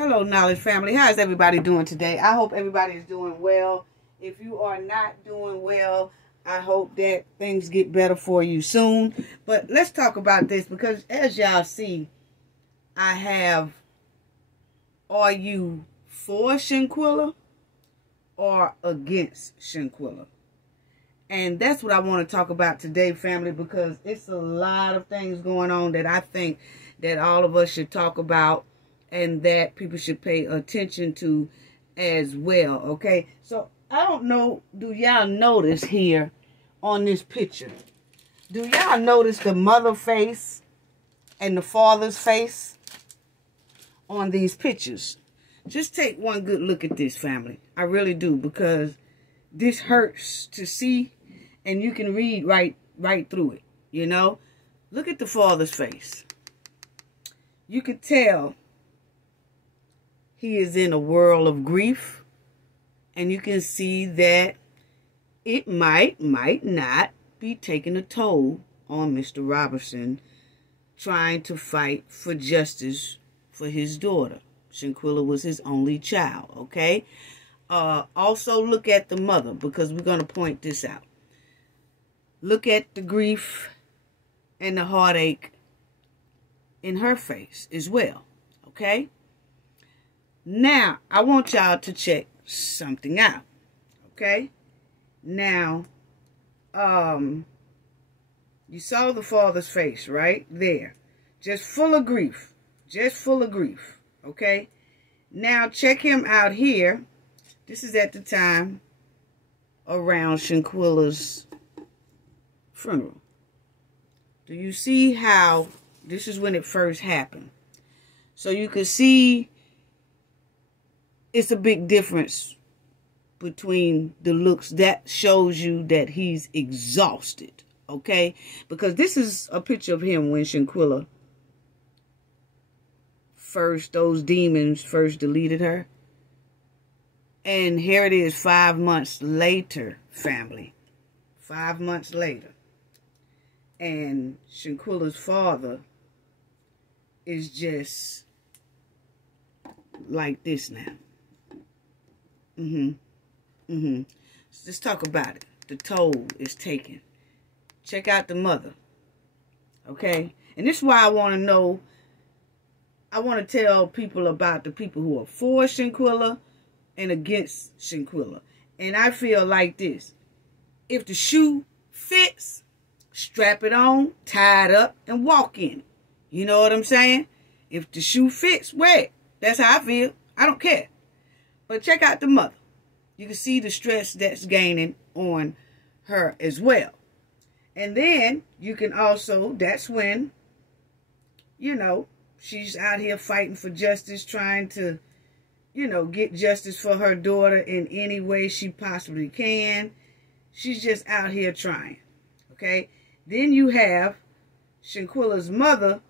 Hello, Knowledge family. How's everybody doing today? I hope everybody is doing well. If you are not doing well, I hope that things get better for you soon. But let's talk about this because as y'all see, I have, are you for Shanquella or against Shanquella? And that's what I want to talk about today, family, because it's a lot of things going on that I think that all of us should talk about and that people should pay attention to as well, okay? So, I don't know, do y'all notice here on this picture? Do y'all notice the mother face and the father's face on these pictures? Just take one good look at this, family. I really do, because this hurts to see, and you can read right through it, you know? Look at the father's face. You can tell he is in a world of grief, and you can see that it might not be taking a toll on Mr. Robertson trying to fight for justice for his daughter. Shanquella was his only child, okay? Also look at the mother, because we're going to point this out. Look at the grief and the heartache in her face as well, okay? Now, I want y'all to check something out, okay? Now, you saw the father's face right there. Just full of grief. Just full of grief, okay? Now, check him out here. This is at the time around Shanquella's funeral. Do you see how this is when it first happened? So you can see it's a big difference between the looks. That shows you that he's exhausted, okay? Because this is a picture of him when Shanquella those demons first deleted her. And here it is 5 months later, family. 5 months later. And Shanquella's father is just like this now. So let's talk about it. The toll is taken. Check out the mother. Okay? And this is why I want to know. I want to tell people about the people who are for Shanquella and against Shanquella. And I feel like this. If the shoe fits, strap it on, tie it up, and walk in it. You know what I'm saying? If the shoe fits, wear it. That's how I feel. I don't care. But check out the mother. You can see the stress that's gaining on her as well. And then you can also, that's when, you know, she's out here fighting for justice, trying to, you know, get justice for her daughter in any way she possibly can. She's just out here trying, okay? Then you have Shanquella's mother,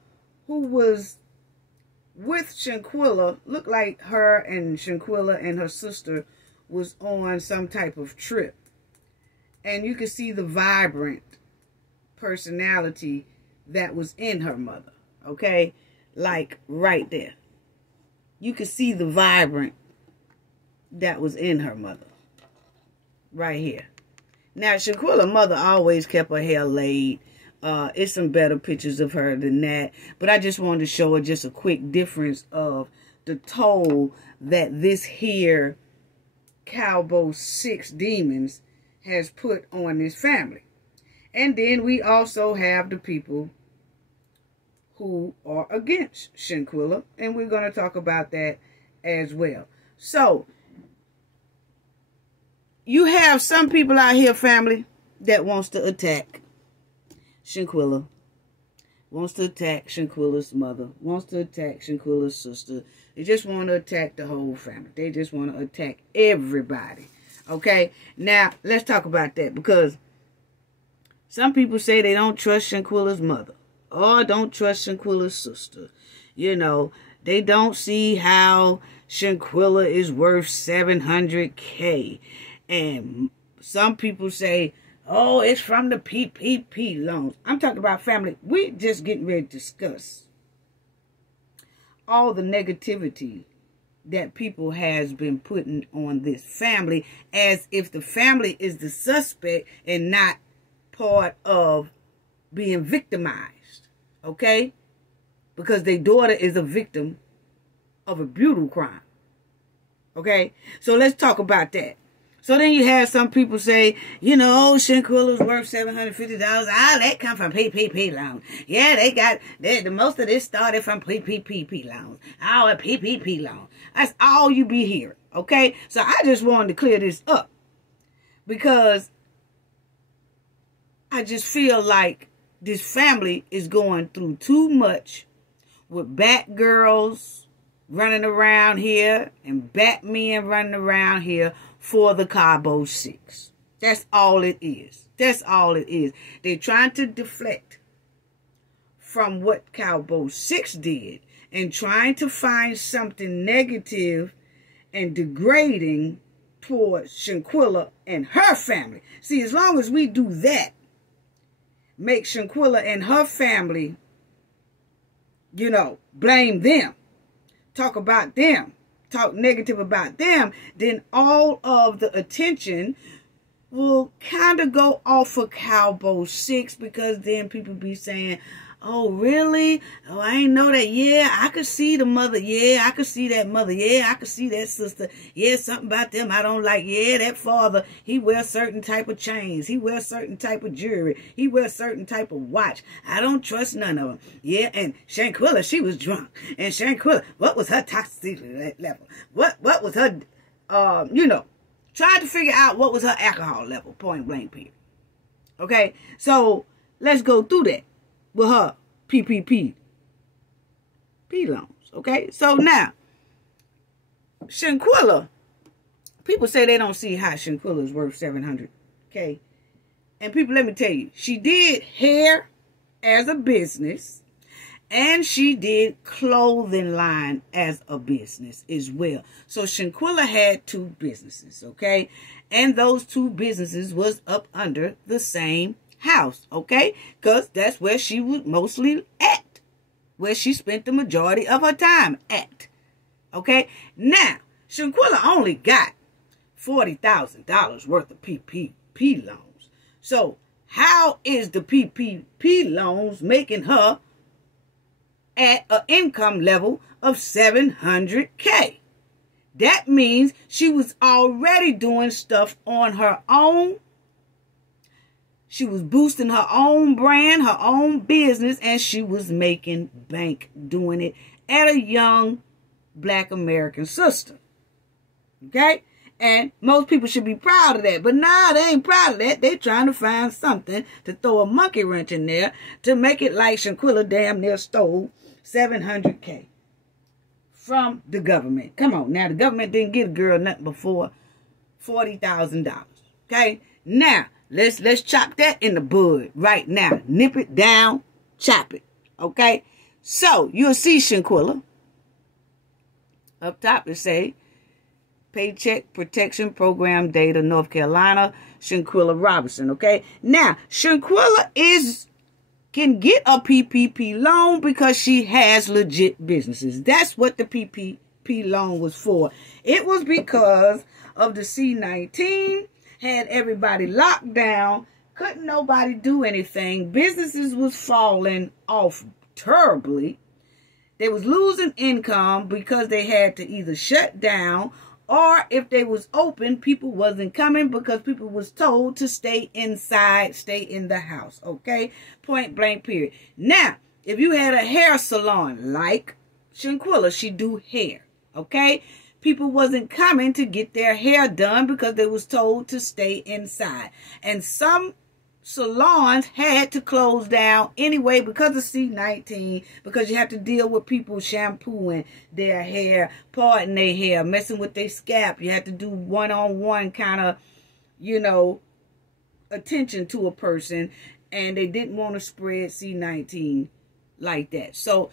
who was with Shanquella, looked like her and Shanquella and her sister was on some type of trip. And you can see the vibrant personality that was in her mother, okay? Like right there. You can see the vibrant that was in her mother. Right here. Now, Shanquella's mother always kept her hair laid. It's some better pictures of her than that. But I just wanted to show her just a quick difference of the toll that this here Cabo 6 demons has put on this family. And then we also have the people who are against Shanquella. And we're going to talk about that as well. So, you have some people out here, family, that wants to attack Shanquella. Wants to attack Shanquella's mother. Wants to attack Shanquella's sister. They just want to attack the whole family. They just want to attack everybody. Okay? Now, let's talk about that. Because some people say they don't trust Shanquella's mother. Or don't trust Shanquella's sister. You know, they don't see how Shanquella is worth $700K. And some people say, oh, it's from the PPP loans. I'm talking about family. We're just getting ready to discuss all the negativity that people has been putting on this family, as if the family is the suspect and not part of being victimized, okay? Because their daughter is a victim of a brutal crime, okay? So let's talk about that. So then you have some people say, you know, Shanquella's worth $750. That come from PPP loans. Yeah, the most of this started from PPP loans. Our PPP loan. That's all you be hearing, okay? So I just wanted to clear this up because I just feel like this family is going through too much with Batgirls running around here and Batmen running around here for the Cabo 6. That's all it is. That's all it is. They're trying to deflect from what Cabo 6 did and trying to find something negative and degrading towards Shanquella and her family. See, as long as we do that, make Shanquella and her family, you know, blame them, talk about them, talk negative about them, then all of the attention will kind of go off of Cabo 6, because then people be saying, oh, really? Oh, I ain't know that. Yeah, I could see the mother. Yeah, I could see that mother. Yeah, I could see that sister. Yeah, something about them I don't like. Yeah, that father, he wears certain type of chains. He wears certain type of jewelry. He wears certain type of watch. I don't trust none of them. Yeah, and Shanquella, she was drunk. And Shanquella, what was her toxicity level? What was her, you know, trying to figure out what was her alcohol level, point blank period. Okay, so let's go through that with her PPP loans, okay? So now, Shanquella, people say they don't see how Shanquella is worth $700K. And people, let me tell you, she did hair as a business, and she did clothing line as a business as well. So Shanquella had two businesses, okay? And those two businesses was up under the same house, okay? Because that's where she was mostly at, where she spent the majority of her time at, okay? Now, Shanquella only got $40,000 worth of PPP loans. So how is the PPP loans making her at an income level of $700K? That means she was already doing stuff on her own. She was boosting her own brand, her own business, and she was making bank doing it at a young Black American sister. Okay? And most people should be proud of that. But nah, they ain't proud of that. They trying to find something to throw a monkey wrench in there to make it like Shanquella damn near stole $700K from the government. Come on. Now, the government didn't give a girl nothing before $40,000. Okay? Now, let's chop that in the bud right now. Nip it down, chop it. Okay? So, you'll see Shanquella. Up top it say, Paycheck Protection Program Data, North Carolina, Shanquella Robinson. Okay? Now, Shanquella can get a PPP loan because she has legit businesses. That's what the PPP loan was for. It was because of the C-19, had everybody locked down, couldn't nobody do anything. Businesses was falling off terribly. They was losing income because they had to either shut down, or if they was open, people wasn't coming because people was told to stay inside, stay in the house, okay? Point blank period. Now, if you had a hair salon like Shanquella, she do hair, okay? People wasn't coming to get their hair done because they was told to stay inside. And some salons had to close down anyway because of C-19, because you have to deal with people shampooing their hair, parting their hair, messing with their scalp. You have to do one-on-one kind of, you know, attention to a person, and they didn't want to spread C-19 like that. So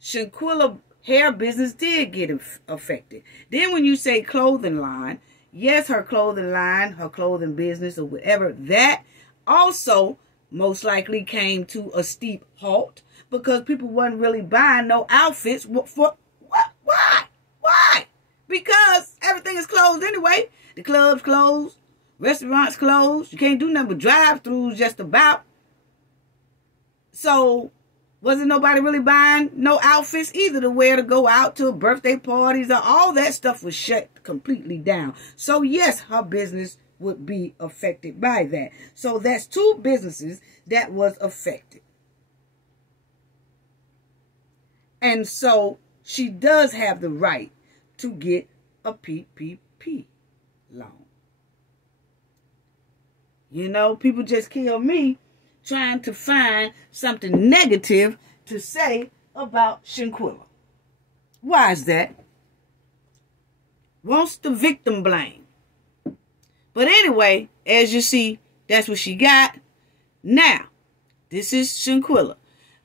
Shanquella hair business did get affected. Then when you say clothing line, yes, her clothing line, her clothing business or whatever, that also most likely came to a steep halt because people wasn't really buying no outfits. For what? Why? clubs closed. Restaurants closed. You can't do nothing but drive-thrus just about. So, wasn't nobody really buying no outfits either to wear to go out to birthday parties, or all that stuff was shut completely down. So, yes, her business would be affected by that. So, that's two businesses that was affected. And so, she does have the right to get a PPP loan. You know, people just kill me trying to find something negative to say about Shanquella. Why is that? Wants the victim blame. But anyway, as you see, that's what she got. Now, this is Shanquella.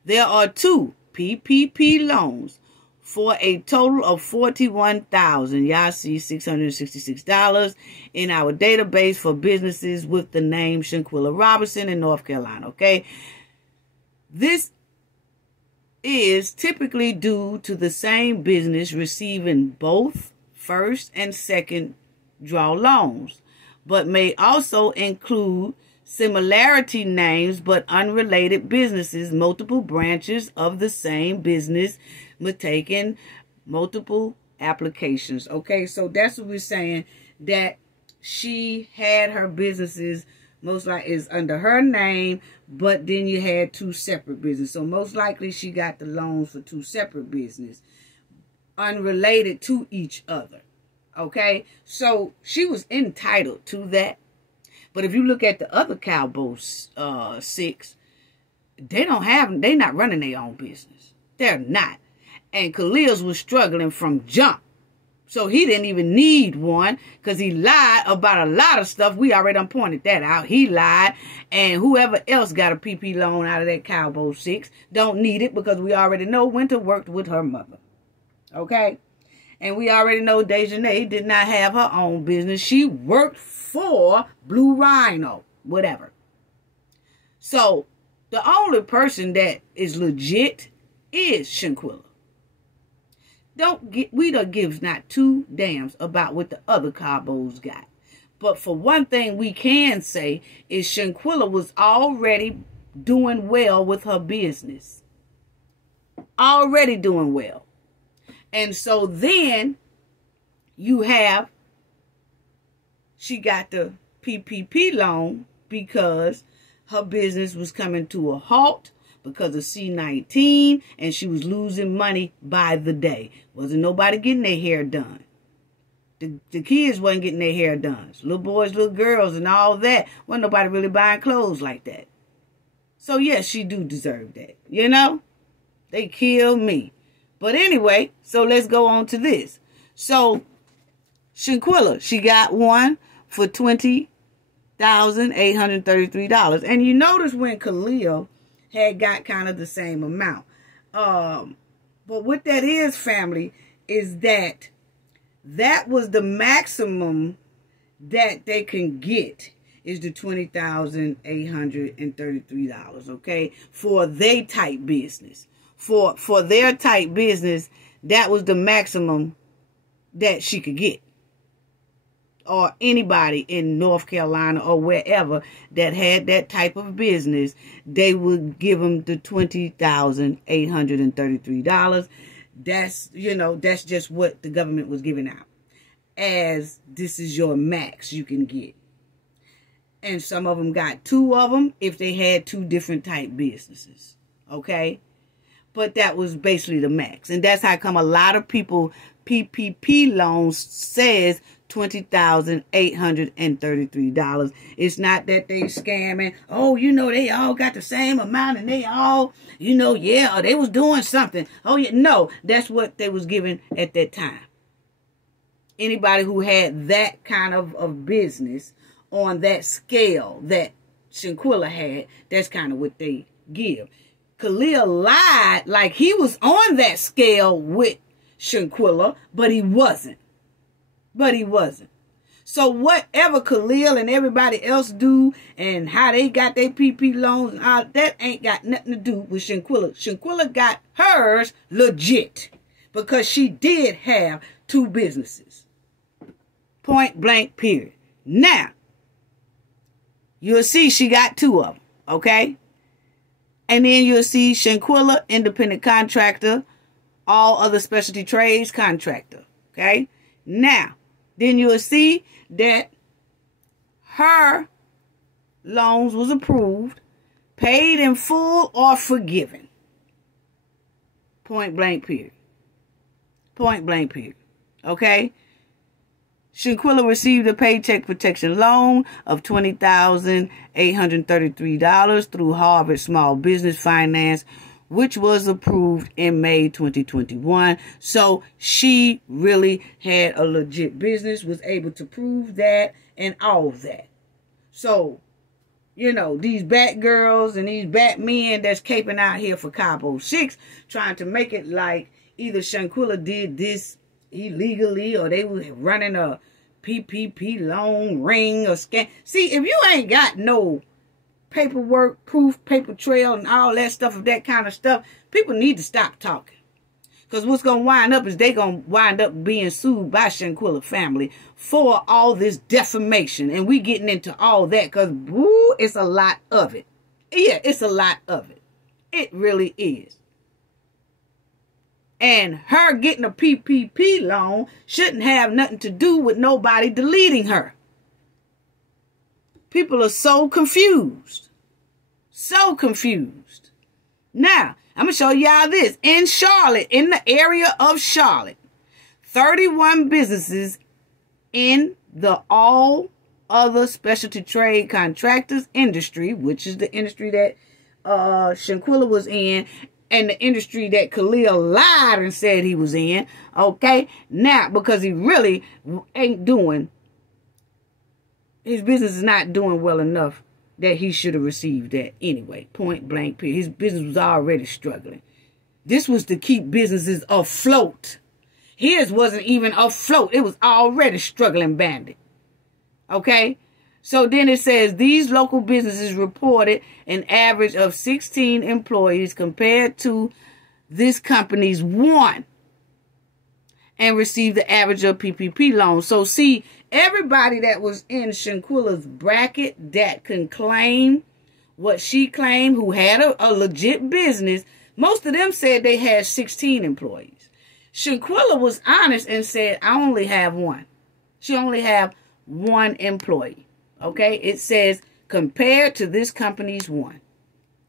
There are two PPP loans for a total of $41,000. Y'all see $666 in our database for businesses with the name Shanquella Robinson in North Carolina, okay? This is typically due to the same business receiving both first and second draw loans, but may also include similarity names but unrelated businesses, multiple branches of the same business, taking multiple applications. Okay, so that's what we're saying, that she had her businesses most likely is under her name, but then you had two separate businesses. So most likely she got the loans for two separate businesses, unrelated to each other. Okay, so she was entitled to that. But if you look at the other Cabo 6, they're not running their own business. They're not. And Khalil's was struggling from jump. So he didn't even need one because he lied about a lot of stuff. We already done pointed that out. He lied. And whoever else got a PP loan out of that Cabo 6 don't need it because we already know Winter worked with her mother. Okay? And we already know Dejanay did not have her own business. She worked for Blue Rhino, whatever. So the only person that is legit is Shanquella. We don't give not two damns about what the other Cabos got. But for one thing we can say is Shanquella was already doing well with her business. Already doing well. And so then she got the PPP loan because her business was coming to a halt because of C-19, and she was losing money by the day. Wasn't nobody getting their hair done. The kids wasn't getting their hair done. Little boys, little girls, and all that. Wasn't nobody really buying clothes like that. So, yes, she do deserve that. You know? They killed me. But anyway, so let's go on to this. So, Shanquella, she got one for $20,833. And you notice when Khalil had got kind of the same amount. But what that is, family, is that was the maximum that they can get is the $20,833, okay? For their type business. For their type business, that was the maximum that she could get. Or anybody in North Carolina or wherever that had that type of business, they would give them the $20,833. That's, that's just what the government was giving out. As this is your max you can get. And some of them got two of them if they had two different type businesses. Okay? But that was basically the max. And that's how come a lot of people, PPP loans says $20,833. It's not that they scamming. Oh, they all got the same amount and they all, yeah, they was doing something. Oh, yeah. No, that's what they was giving at that time. Anybody who had that kind of business on that scale that Shanquella had, that's kind of what they give. Khalil lied like he was on that scale with Shanquella, but he wasn't. So whatever Khalil and everybody else do and how they got their PP loans and all, that ain't got nothing to do with Shanquella. Shanquella got hers legit because she did have two businesses. Point blank, period. Now, you'll see she got 2 of them, okay? And then you'll see Shanquella, independent contractor, all other specialty trades contractor, okay? Now, then you'll see that her loans was approved, paid in full, or forgiven. Point blank, period. Point blank, period. Okay? Shanquella received a paycheck protection loan of $20,833 through Harvard Small Business Finance, which was approved in May 2021. So she really had a legit business, was able to prove that and all of that. So, you know, these bat girls and these bat men that's caping out here for Cabo 6, trying to make it like either Shanquella did this illegally or they were running a PPP loan ring or scam. See, if you ain't got no paperwork, proof, paper trail, and all that stuff of that kind of stuff, people need to stop talking. Because what's going to wind up is they going to wind up being sued by Shanquella family for all this defamation. And we getting into all that because, woo, it's a lot of it. Yeah, it's a lot of it. It really is. And her getting a PPP loan shouldn't have nothing to do with nobody deleting her. People are so confused. So confused. Now, I'm going to show y'all this. In Charlotte, in the area of Charlotte, 31 businesses in the all other specialty trade contractors industry, which is the industry that Shanquella was in, and the industry that Khalil lied and said he was in, okay? Now, because he really ain't doing, his business is not doing well enough that he should have received that anyway. Point blank, period. His business was already struggling. This was to keep businesses afloat. His wasn't even afloat. It was already struggling bandit. Okay? So then it says, these local businesses reported an average of 16 employees compared to this company's 1 and received the average of PPP loans. So see, everybody that was in Shanquella's bracket that can claim what she claimed, who had a legit business, most of them said they had 16 employees. Shanquella was honest and said, I only have 1. She only have 1 employee. Okay, it says compared to this company's 1.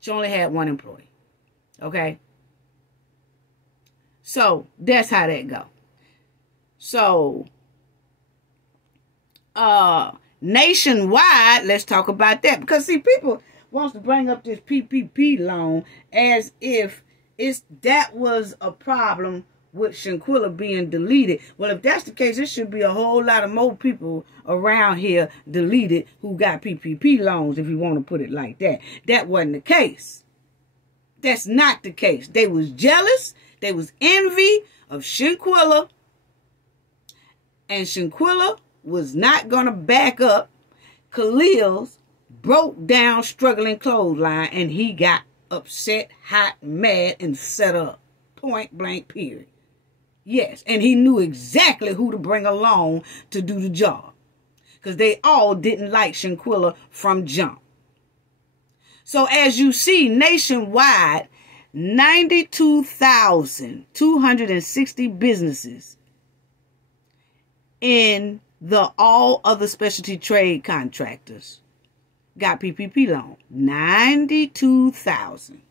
She only had 1 employee. Okay. So that's how that go. So nationwide, let's talk about that. Because see, people wants to bring up this PPP loan as if that was a problem with Shanquella being deleted. Well, if that's the case, there should be a whole lot of more people around here deleted who got PPP loans, if you want to put it like that. That wasn't the case. That's not the case. They was jealous. They was envy of Shanquella. And Shanquella was not going to back up Khalil's broke down, struggling clothesline, and he got upset, hot, mad, and set up. Point blank, period. Yes, and he knew exactly who to bring along to do the job. Because they all didn't like Shanquella from jump. So as you see, nationwide, 92,260 businesses in the all other specialty trade contractors got PPP loan. 92,000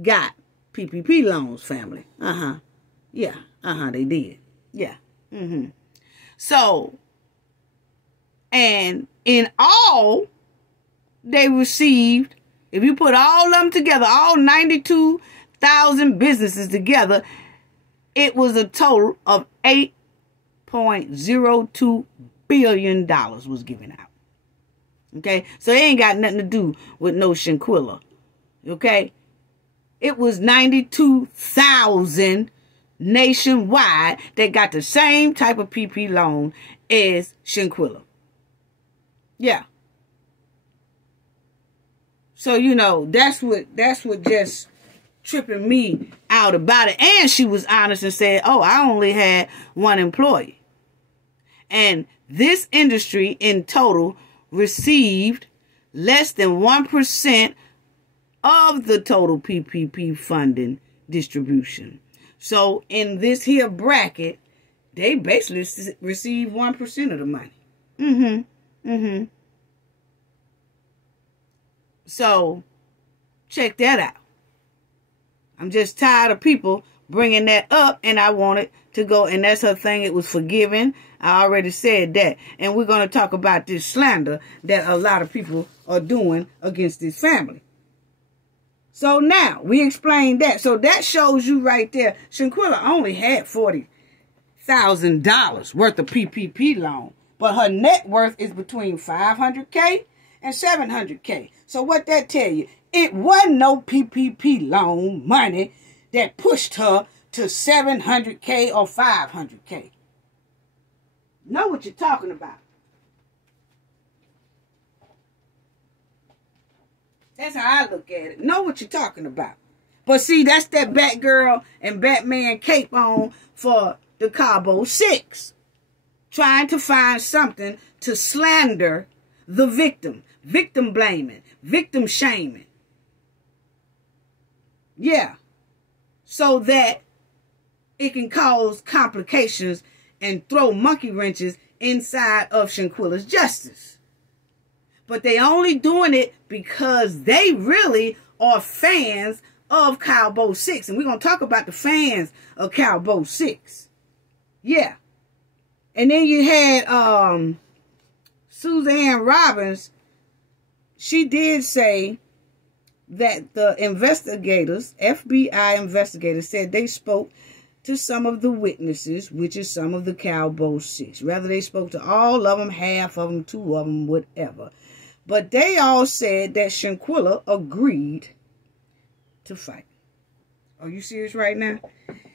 got PPP loans, family. Yeah. They did. Yeah. So, and in all, they received, if you put all of them together, all 92,000 businesses together, it was a total of $8.02 billion was given out. Okay? So it ain't got nothing to do with no Shanquella. Okay? It was 92,000 nationwide that got the same type of PP loan as Shanquella. Yeah. So, you know, that's what just tripping me out about it. And she was honest and said, oh, I only had 1 employee. And this industry in total received less than 1% of the total PPP funding distribution. So in this here bracket, they basically receive 1% of the money. So check that out. I'm just tired of people bringing that up, and I wanted to go, and that's her thing. It was forgiven. I already said that. And we're going to talk about this slander that a lot of people are doing against this family. So now, we explained that. So that shows you right there, Shanquella only had $40,000 worth of PPP loan. But her net worth is between $500K and $700K. So what that tell you? It wasn't no PPP loan money that pushed her to $700K or $500K. Know what you're talking about. That's how I look at it. Know what you're talking about. But see, that's that Batgirl and Batman cape on for the Cabo 6. Trying to find something to slander the victim. Victim blaming. Victim shaming. Yeah. So that it can cause complications and throw monkey wrenches inside of Shanquella's justice. But they only doing it because they really are fans of Cabo 6. And we're going to talk about the fans of Cabo 6. Yeah. And then you had Suzanne Robbins. She did say that the investigators, FBI investigators, said they spoke to some of the witnesses, which is some of the Cabo 6. Rather, they spoke to all of them, half of them, two of them, whatever. But they all said that Shanquella agreed to fight. Are you serious right now?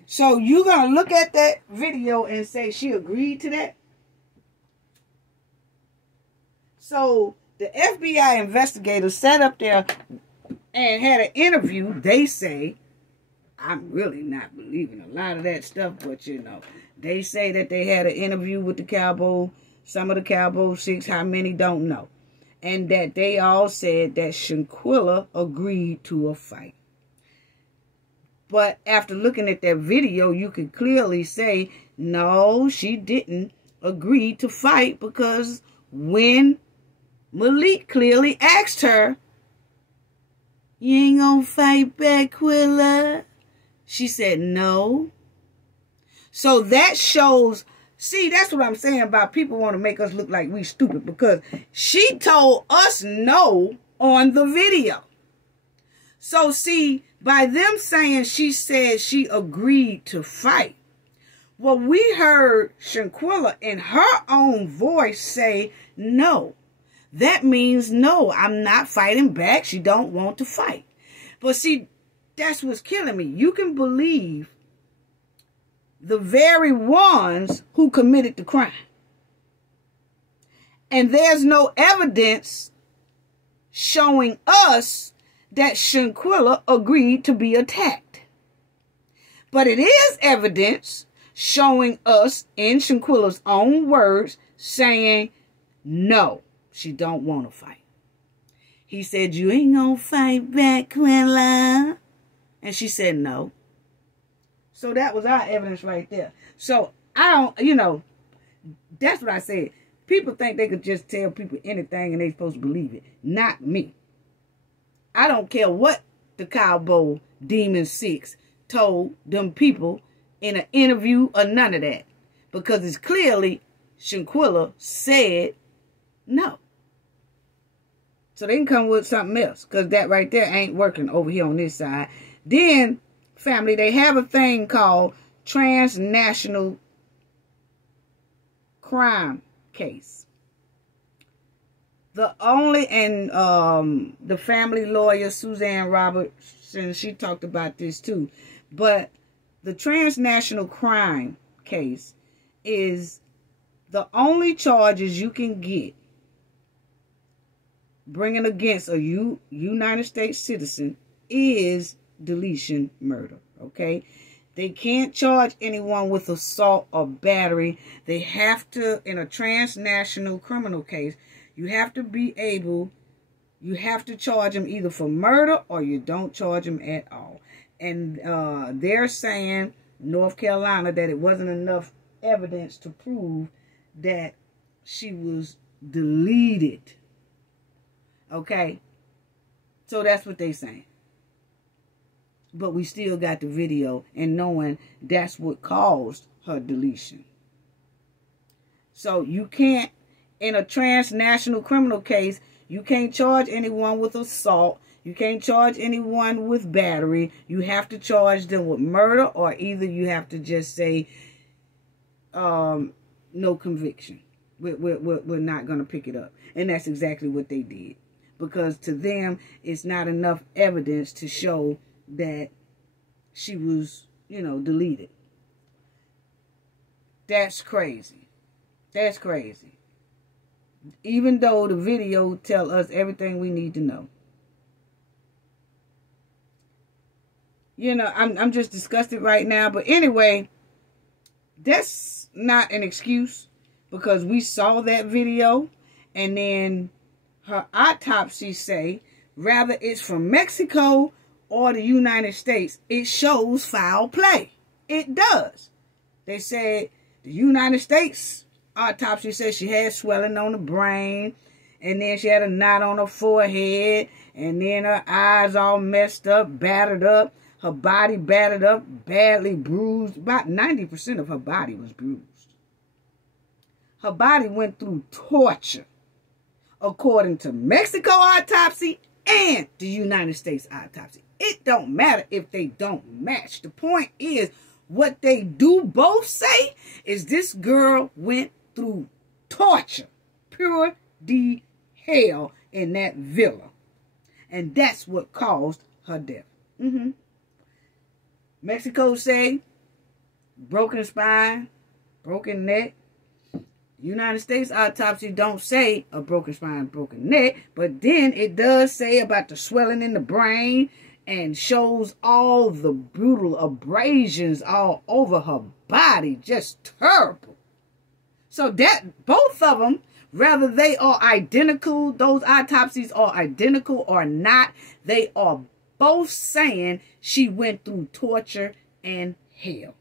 So you're going to look at that video and say she agreed to that? So the FBI investigators sat up there and had an interview. They say, I'm really not believing a lot of that stuff, but you know, they say that they had an interview with the Cabo, some of the Cabo 6, how many don't know. And that they all said that Shanquella agreed to a fight. But after looking at that video, you can clearly say, no, she didn't agree to fight, because when Malik clearly asked her, you ain't gonna fight back, Quilla? She said no. So that shows, see, that's what I'm saying about people want to make us look like we stupid, because she told us no on the video. So see, by them saying she said she agreed to fight, well, we heard Shanquella in her own voice say no. That means no, I'm not fighting back. She don't want to fight. But see, that's what's killing me. You can believe the very ones who committed the crime. And there's no evidence showing us that Shanquella agreed to be attacked. But it is evidence showing us, in Shanquella's own words, saying no, she don't want to fight. He said, you ain't gonna fight back, Quilla. And she said no. So that was our evidence right there. So I don't, you know, that's what I said. People think they could just tell people anything and they supposed to believe it. Not me. I don't care what the Cabo Demon 6 told them people in an interview or none of that. Because it's clearly Shanquella said no. So they can come with something else. Because that right there ain't working over here on this side. Then, family, they have a thing called transnational crime case. The only, and the family lawyer, Suzanne Robertson, she talked about this too. But the transnational crime case is the only charges you can get bringing against a United States citizen is deletion murder, okay? They can't charge anyone with assault or battery. They have to, in a transnational criminal case, you have to charge them either for murder or you don't charge them at all. And they're saying, North Carolina, that it wasn't enough evidence to prove that she was deleted. Okay? So that's what they're saying. But we still got the video and knowing that's what caused her deletion. So you can't, in a transnational criminal case, you can't charge anyone with assault. You can't charge anyone with battery. You have to charge them with murder, or either you have to just say no conviction. We're not going to pick it up. And that's exactly what they did. Because to them, it's not enough evidence to show that she was, deleted. That's crazy. That's crazy. Even though the video tell us everything we need to know. I'm just disgusted right now. But anyway, that's not an excuse, because we saw that video, and then her autopsy say, rather it's from Mexico or the United States, it shows foul play. It does. They said the United States autopsy says she had swelling on the brain, and then she had a knot on her forehead, and then her eyes all messed up, battered up, her body battered up, badly bruised. About 90% of her body was bruised. Her body went through torture, according to Mexico autopsy and the United States autopsy. It don't matter if they don't match. The point is, what they do both say is this girl went through torture, pure D hell in that villa. And that's what caused her death. Mexico say broken spine, broken neck. United States autopsy don't say a broken spine, broken neck, but then it does say about the swelling in the brain and shows all the brutal abrasions all over her body. Just terrible. So that both of them, whether they are identical, those autopsies are identical or not, they are both saying she went through torture and hell.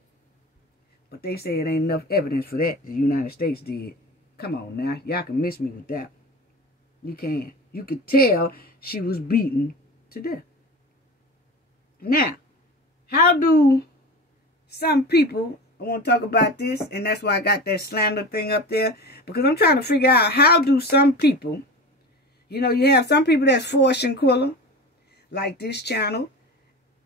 But they say it ain't enough evidence for that. The United States did. Come on now. Y'all can miss me with that. You can. You could tell she was beaten to death. Now, how do some people, I want to talk about this, and that's why I got that slander thing up there, because I'm trying to figure out how do some people, you have some people that's for Shanquella, like this channel,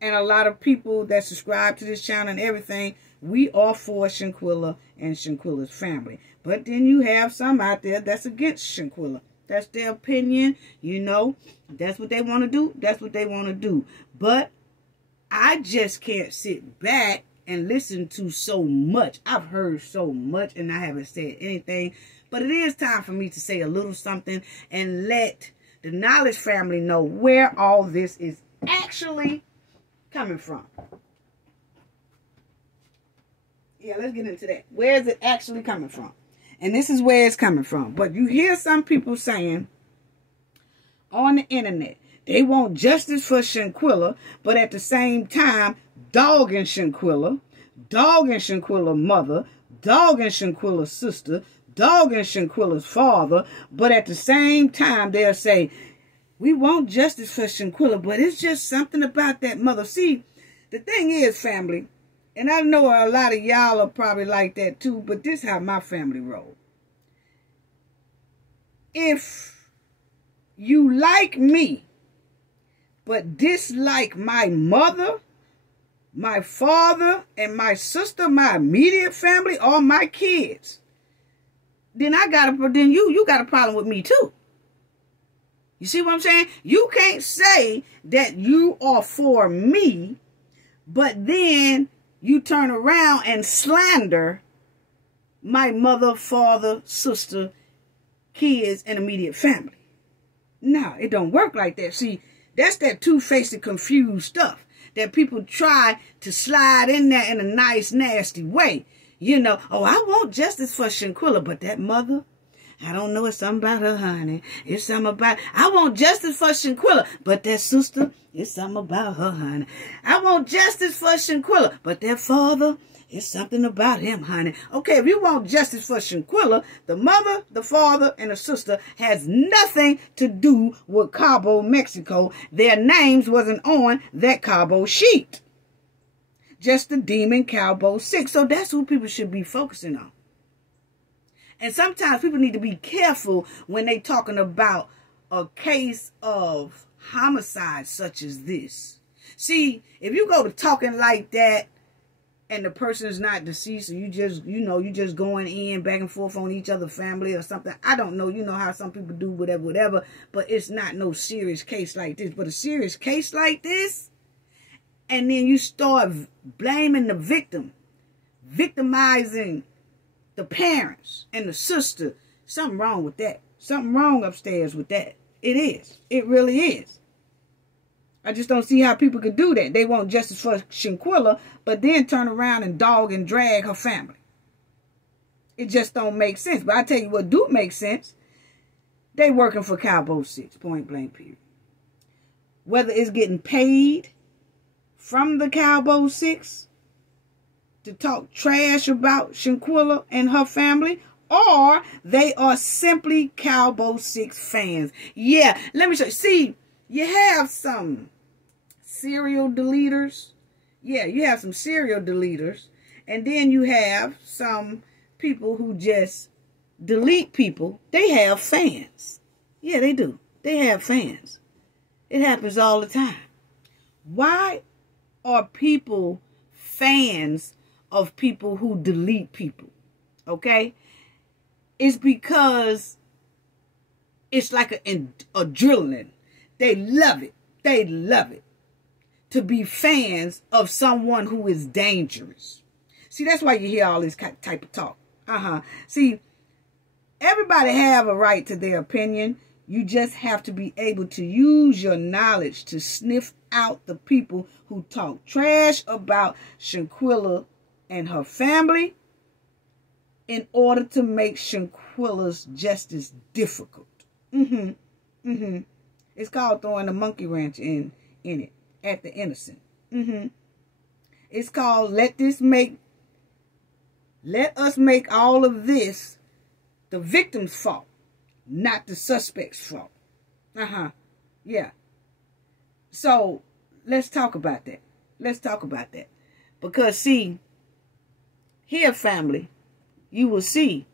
and a lot of people that subscribe to this channel and everything, we are for Shanquella and Shanquella's family. But then you have some out there that's against Shanquella. That's their opinion, That's what they want to do. That's what they want to do. But I just can't sit back and listen to so much. I've heard so much and I haven't said anything. But it is time for me to say a little something and let the Knowledge family know where all this is actually coming from. Yeah, let's get into that. Where is it actually coming from? And this is where it's coming from. But you hear some people saying on the internet, they want justice for Shanquella, but at the same time, dogging Shanquella, dogging Shanquella's mother, dogging Shanquella's sister, dogging Shanquella's father, but at the same time, they'll say, we want justice for Shanquella, but it's just something about that mother. See, the thing is, family, and I know a lot of y'all are probably like that too, but this is how my family rolls. If you like me, but dislike my mother, my father, and my sister, my immediate family, or my kids, then you got a problem with me too. You see what I'm saying? You can't say that you are for me, but then you turn around and slander my mother, father, sister, kids, and immediate family. No, it don't work like that. See, that's that two-faced and confused stuff. that people try to slide in there in a nice, nasty way. You know, oh, I want justice for Shanquella, but that mother, I don't know, it's something about her, honey. It's something about, I want justice for Shanquella, but that sister, it's something about her, honey. I want justice for Shanquella, but that father, it's something about him, honey. Okay, if you want justice for Shanquella, the mother, the father, and the sister has nothing to do with Cabo, Mexico. Their names wasn't on that Cabo sheet. Just the demon Cabo 6. So that's who people should be focusing on. And sometimes people need to be careful when they talking about a case of homicide such as this. See, if you go to talking like that and the person is not deceased, and you just going in back and forth on each other's family or something. I don't know. You know how some people do whatever. But it's not no serious case like this. But a serious case like this, and then you start blaming the victim, victimizing the parents and the sister. Something wrong with that. Something wrong upstairs with that. It is. It really is. I just don't see how people could do that. They want justice for Shanquella, but then turn around and dog and drag her family. It just don't make sense. But I tell you what do make sense. They working for Cabo 6, point blank period. Whether it's getting paid from the Cabo 6 to talk trash about Shanquella and her family, or they are simply Cabo 6 fans. Yeah, let me show you. See, you have some serial deleters. Yeah, you have some serial deleters. And then you have some people who just delete people. They have fans. Yeah, they do. They have fans. It happens all the time. Why are people fans of people who delete people? Okay? It's because it's like an adrenaline. They love it. They love it. To be fans of someone who is dangerous. See, that's why you hear all this type of talk. See, everybody have a right to their opinion. You just have to be able to use your knowledge to sniff out the people who talk trash about Shanquella and her family in order to make Shanquella's justice difficult. It's called throwing a monkey wrench in it at the innocent. It's called let us make all of this the victim's fault, not the suspect's fault. Yeah. So let's talk about that. Let's talk about that. Because see, here, family, you will see.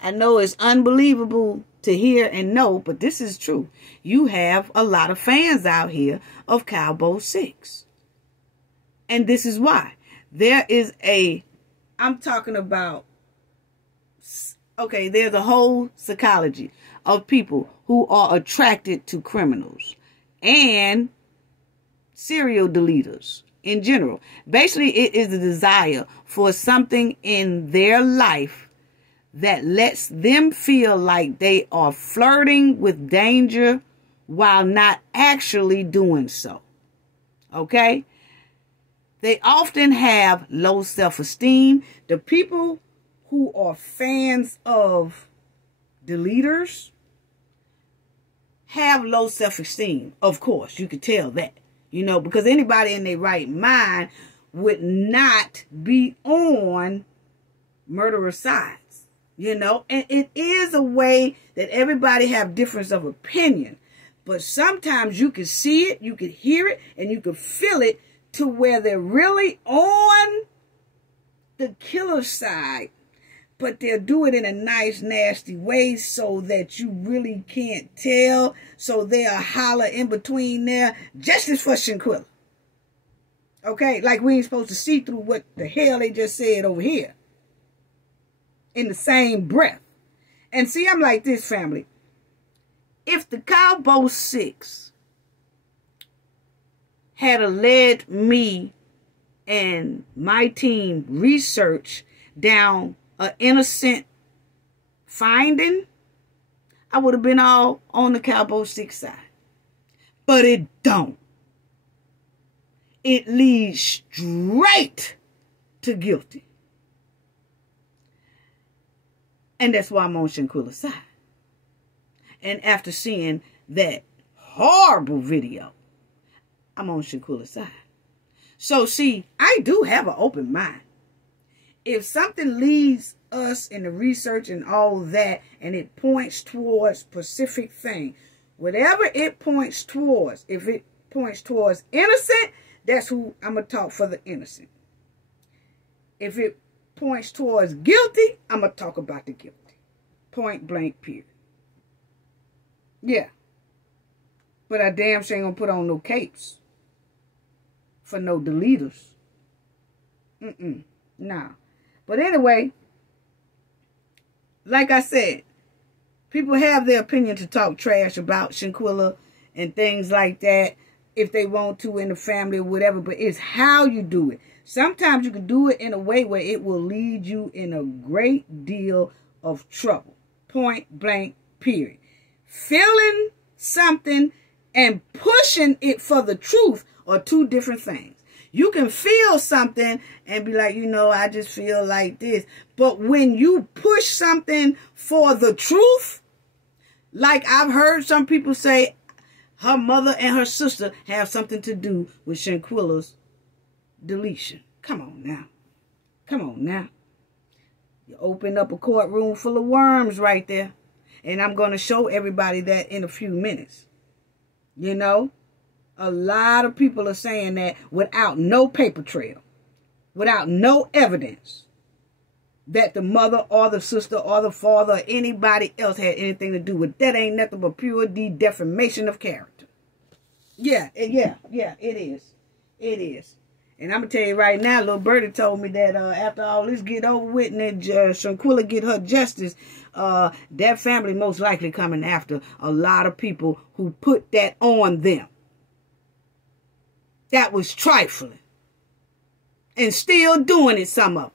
I know it's unbelievable to hear and know, but this is true. You have a lot of fans out here of Cabo 6. And this is why. There is I'm talking about, okay, there's a whole psychology of people who are attracted to criminals and serial deleters in general. Basically, it is the desire for something in their life that lets them feel like they are flirting with danger while not actually doing so. Okay? They often have low self-esteem. The people who are fans of deleters have low self-esteem. Of course, you can tell that. You know, because anybody in their right mind would not be on murderer's sides. You know, and it is a way that everybody have difference of opinion. But sometimes you can see it, you can hear it, and you can feel it to where they're really on the killer side. But they'll do it in a nice, nasty way so that you really can't tell. So they'll holler in between there, justice for Shanquella. Okay? Like we ain't supposed to see through what the hell they just said over here. In the same breath. And see, I'm like this, family. If the Cabo 6 had led me and my team research down an innocent finding, I would have been all on the Cabo 6 side. But it don't. it leads straight to guilty. And that's why I'm on Shanquella's side. And after seeing that horrible video, I'm on Shanquella's side. So see, I do have an open mind. If something leads us in the research and all that, and it points towards specific thing, whatever it points towards, if it points towards innocent, that's who I'm going to talk for the innocent. If it points towards guilty, I'm going to talk about the guilty. Point blank, period. Yeah. But I damn sure ain't going to put on no capes for no deleters. Nah. But anyway, like I said, people have their opinion to talk trash about Shanquella and things like that if they want to in the family or whatever, but it's how you do it. Sometimes you can do it in a way where it will lead you in a great deal of trouble. Point blank, period. Feeling something and pushing it for the truth are two different things. You can feel something and be like, I just feel like this. But when you push something for the truth, like I've heard some people say, her mother and her sister have something to do with Shanquella's deletion. Come on now. Come on now. You open up a courtroom full of worms right there. And I'm going to show everybody that in a few minutes. A lot of people are saying that without no paper trail, without no evidence that the mother or the sister or the father or anybody else had anything to do with that. Ain't nothing but pure defamation of character. Yeah, it is. It is. And I'm going to tell you right now, little birdie told me that after all this get over with and Shanquella get her justice, that family most likely coming after a lot of people who put that on them. That was trifling. And still doing it, some of them.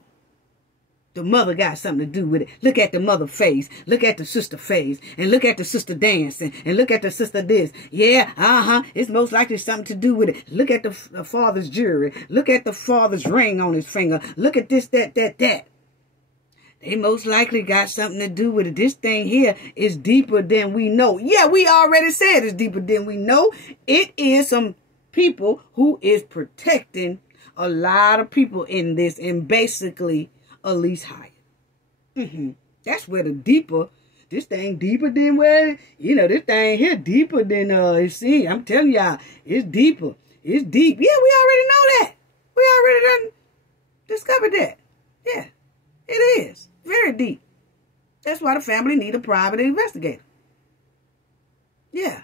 The mother got something to do with it. Look at the mother face. Look at the sister face. And look at the sister dancing. And look at the sister this. Yeah, it's most likely something to do with it. Look at the father's jewelry. Look at the father's ring on his finger. Look at this, that. They most likely got something to do with it. This thing here is deeper than we know. Yeah, we already said it's deeper than we know. It is some people who is protecting a lot of people in this and basically Elise Hyatt. That's where the deeper, this thing deeper than where, this thing here deeper than, see, I'm telling y'all, it's deeper. It's deep. Yeah, we already know that. We already done discovered that. Yeah, it is. Very deep. That's why the family need a private investigator. Yeah.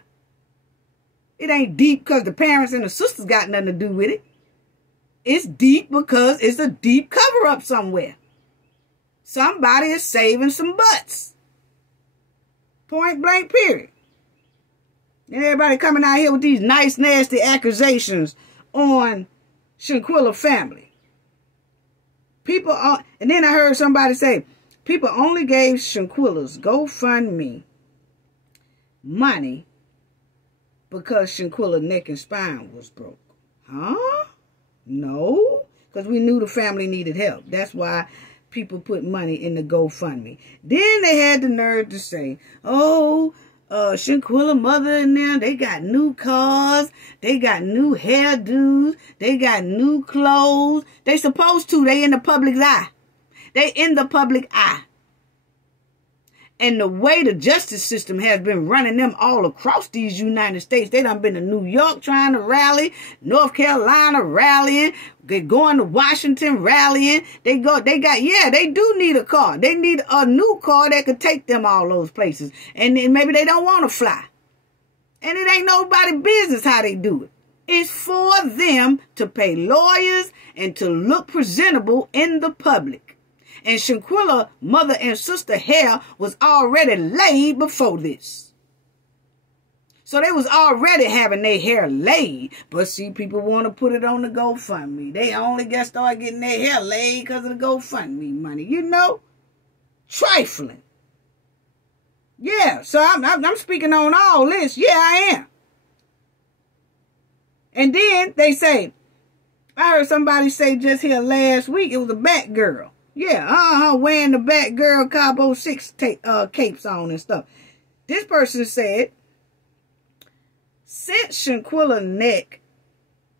It ain't deep because the parents and the sisters got nothing to do with it. It's deep because it's a deep cover-up somewhere. Somebody is saving some butts. Point blank, period. And everybody coming out here with these nice, nasty accusations on Shanquella family. People are, and then I heard somebody say, people only gave Shanquella's GoFundMe money because Shanquella's neck and spine was broke. Huh? No. Because we knew the family needed help. That's why people put money in the GoFundMe. Then they had the nerve to say, Shanquella mother and them, they got new cars, they got new hairdos, they got new clothes. They supposed to. They in the public eye. They in the public eye. And the way the justice system has been running them all across these United States, they done been to New York trying to rally, North Carolina rallying, they going to Washington rallying. They do need a car. They need a new car that could take them all those places. And then maybe they don't want to fly. And it ain't nobody's business how they do it. It's for them to pay lawyers and to look presentable in the public. And Shanquella mother and sister hair was already laid before this. So they was already having their hair laid. But see, people want to put it on the GoFundMe. They only got started getting their hair laid because of the GoFundMe money. Trifling. Yeah, so I'm speaking on all this. Yeah, I am. And then they say, I heard somebody say just here last week it was a Batgirl. Yeah, wearing the Batgirl Cabo 6 capes on and stuff. This person said, since Shanquella's neck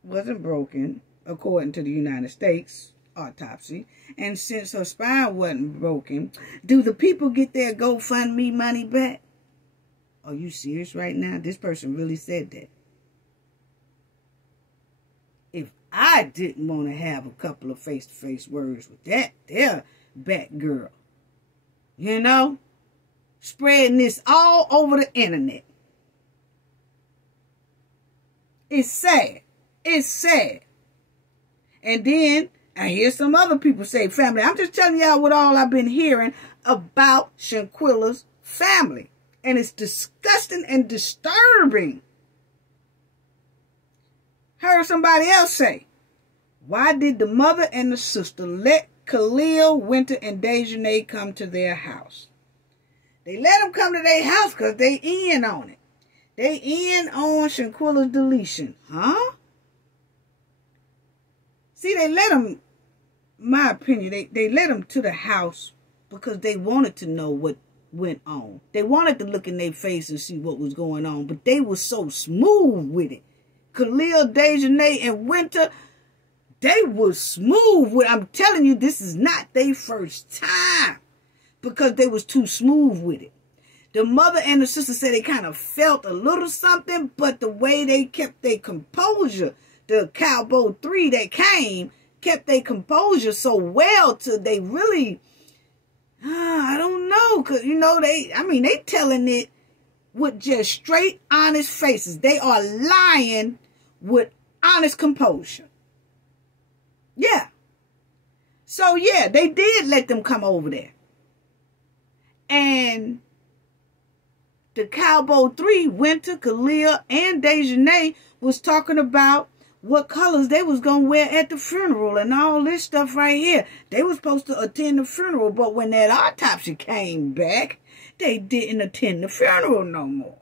wasn't broken, according to the United States autopsy, and since her spine wasn't broken, do the people get their GoFundMe money back? Are you serious right now? This person really said that. If I didn't want to have a couple of face-to-face words with that there Batgirl, you know, spreading this all over the internet. It's sad. It's sad. And then I hear some other people say, family, I'm just telling y'all what all I've been hearing about Shanquella's family. And it's disgusting and disturbing. Heard somebody else say, why did the mother and the sister let Khalil, Winter, and Dejanay come to their house? They let them come to their house because they in on it. They in on Shanquella's deletion. Huh? See, they let them, my opinion, they let them to the house because they wanted to know what went on. They wanted to look in their face and see what was going on, but they were so smooth with it. Khalil, Dejanay, and Winter, they were smooth with it. I'm telling you, this is not their first time because they was too smooth with it. The mother and the sister said they kind of felt a little something, but the way they kept their composure, the Cabo 3 that came, kept their composure so well till they really, I don't know, because, you know, they telling it with just straight, honest faces. They are lying with honest composure. Yeah. So, yeah, they did let them come over there. And the Cabo 3, Winter, Khalil, and Dejanay was talking about what colors they was going to wear at the funeral and all this stuff right here. They was supposed to attend the funeral, but when that autopsy came back, they didn't attend the funeral no more.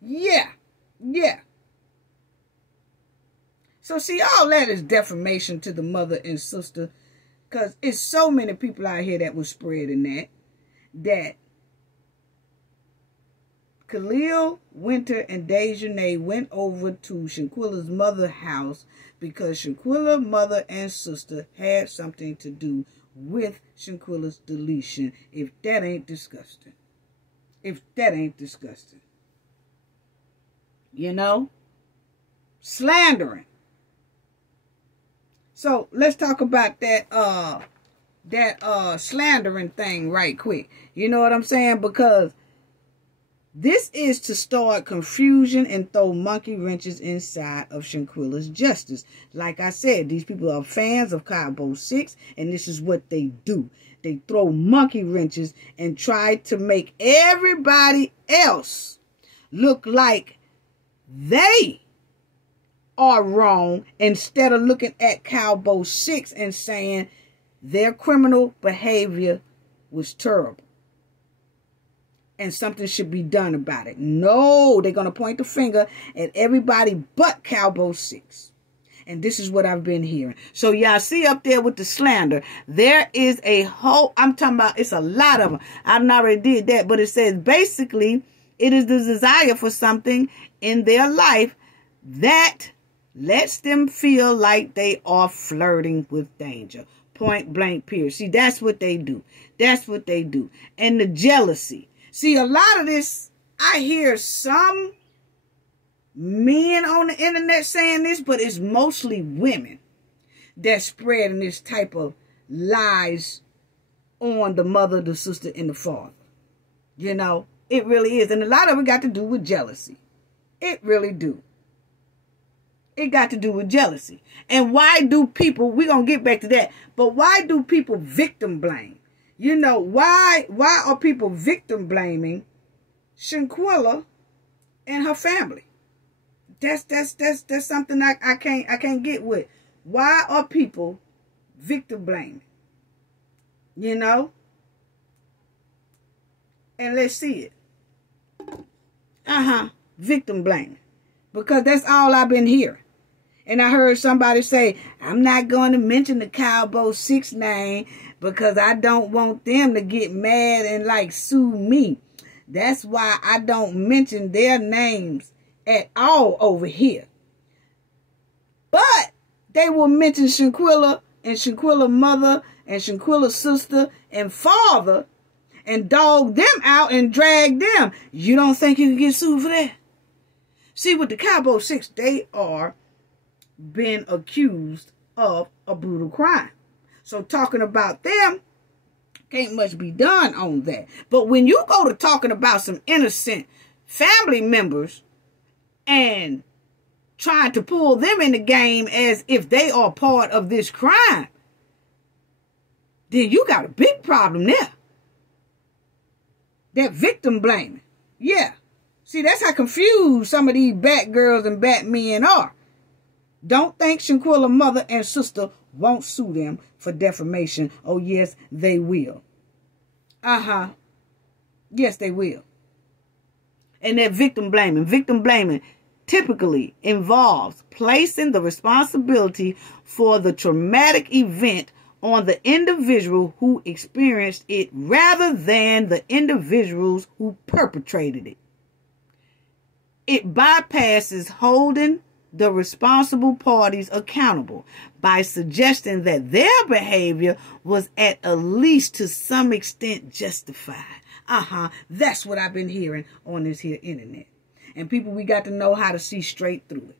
Yeah. Yeah. So, see, all that is defamation to the mother and sister, because it's so many people out here that was spreading that Khalil, Winter, and Dejanay went over to Shanquella's mother's house because Shanquella's mother and sister had something to do with Shanquella's deletion. If that ain't disgusting. If that ain't disgusting. You know? Slandering. So, let's talk about that slandering thing right quick. You know what I'm saying? Because this is to start confusion and throw monkey wrenches inside of Shanquella's justice. Like I said, these people are fans of Cabo 6, and this is what they do. They throw monkey wrenches and try to make everybody else look like they are wrong instead of looking at Cabo 6 and saying their criminal behavior was terrible and something should be done about it. No, they're going to point the finger at everybody but Cabo 6. And this is what I've been hearing. So y'all see up there with the slander, there is a whole, I'm talking about, it's a lot of them. I've already did that, but it says basically it is the desire for something in their life that lets them feel like they are flirting with danger. Point blank period. See, that's what they do. That's what they do. And the jealousy. See, a lot of this, I hear some men on the internet saying this, but it's mostly women that's spreading this type of lies on the mother, the sister, and the father. You know, it really is. And a lot of it got to do with jealousy. It really do. It got to do with jealousy. And why do people, we're going to get back to that, but why do people victim blame? You know, why are people victim blaming Shanquella and her family? That's something I can't get with. Why are people victim blaming? You know? And let's see it. Victim blaming. Because that's all I've been hearing. And I heard somebody say, I'm not going to mention the Cabo 6 name because I don't want them to get mad and like sue me. That's why I don't mention their names at all over here. But they will mention Shanquella and Shanquella's mother and Shanquella's sister and father and dog them out and drag them. You don't think you can get sued for that? See, with the Cabo 6, they are been accused of a brutal crime. So talking about them, can't much be done on that. But when you go to talking about some innocent family members and trying to pull them in the game as if they are part of this crime, then you got a big problem there. That victim blaming. Yeah. See, that's how confused some of these bat girls and bat men are. Don't think Shanquella's mother and sister won't sue them for defamation. Oh, yes, they will. Yes, they will. And that victim blaming typically involves placing the responsibility for the traumatic event on the individual who experienced it rather than the individuals who perpetrated it. It bypasses holding the responsible parties accountable by suggesting that their behavior was at least to some extent justified. That's what I've been hearing on this here internet. And people, we got to know how to see straight through it.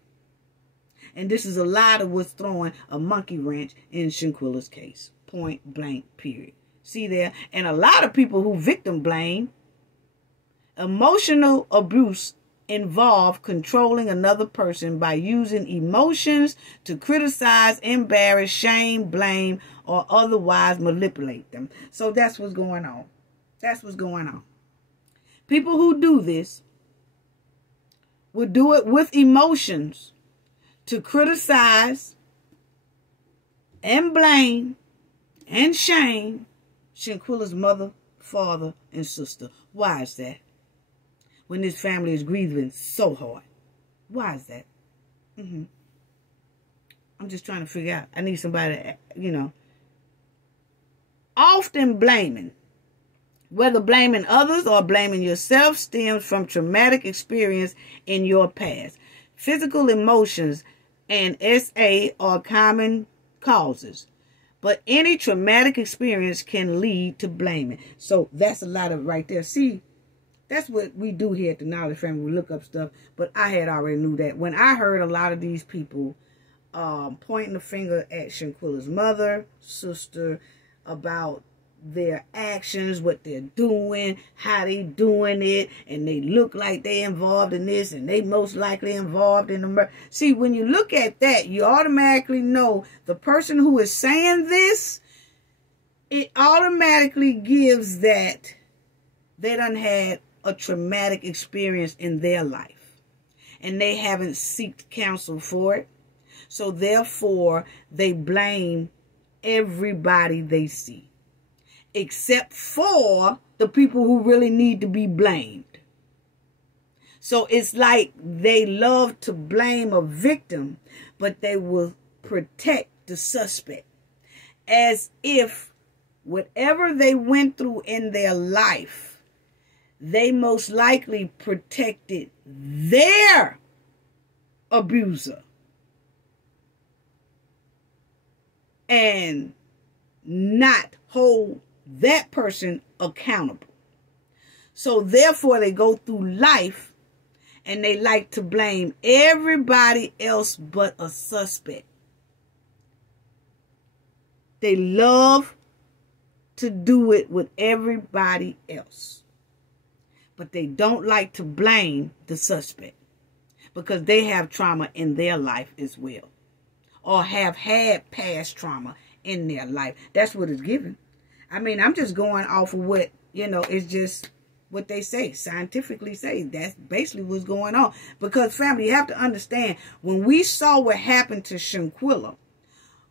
And this is a lot of what's throwing a monkey wrench in Shanquella's case. Point blank, period. See there? And a lot of people who victim blame, emotional abuse involve controlling another person by using emotions to criticize, embarrass, shame, blame, or otherwise manipulate them. So that's what's going on. That's what's going on. People who do this will do it with emotions to criticize and blame and shame Shanquella's mother, father, and sister. Why is that? When this family is grieving so hard. Why is that? I'm just trying to figure out. I need somebody, Often blaming, whether blaming others or blaming yourself, stems from traumatic experience in your past. Physical emotions and SA are common causes, but any traumatic experience can lead to blaming. So that's a lot of right there. See, that's what we do here at the Knowledge Family. We look up stuff, but I had already knew that. When I heard a lot of these people pointing the finger at Shanquella's mother, sister, about their actions, what they're doing, how they doing it, and they look like they involved in this, and they most likely involved in the murder. See, when you look at that, you automatically know the person who is saying this, it automatically gives that they done had a traumatic experience in their life, and they haven't sought counsel for it. So therefore, they blame everybody they see, except for the people who really need to be blamed. So it's like they love to blame a victim, but they will protect the suspect, as if whatever they went through in their life, they most likely protected their abuser and not hold that person accountable. So therefore they go through life and they like to blame everybody else but a suspect. They love to do it with everybody else, but they don't like to blame the suspect because they have trauma in their life as well, or have had past trauma in their life. That's what it's given. I mean, I'm just going off of what, it's just what they say, scientifically say. That's basically what's going on. Because, family, you have to understand, when we saw what happened to Shanquella,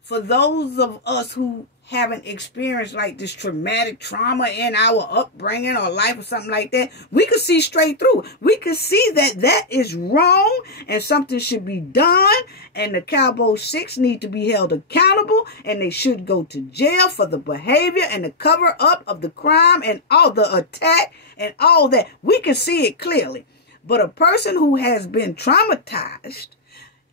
For those of us who haven't experienced like this traumatic trauma in our upbringing or life or something like that, we could see straight through. We could see that that is wrong and something should be done, and the Cabo 6 need to be held accountable, and they should go to jail for the behavior and the cover up of the crime and all the attack and all that. We can see it clearly. But a person who has been traumatized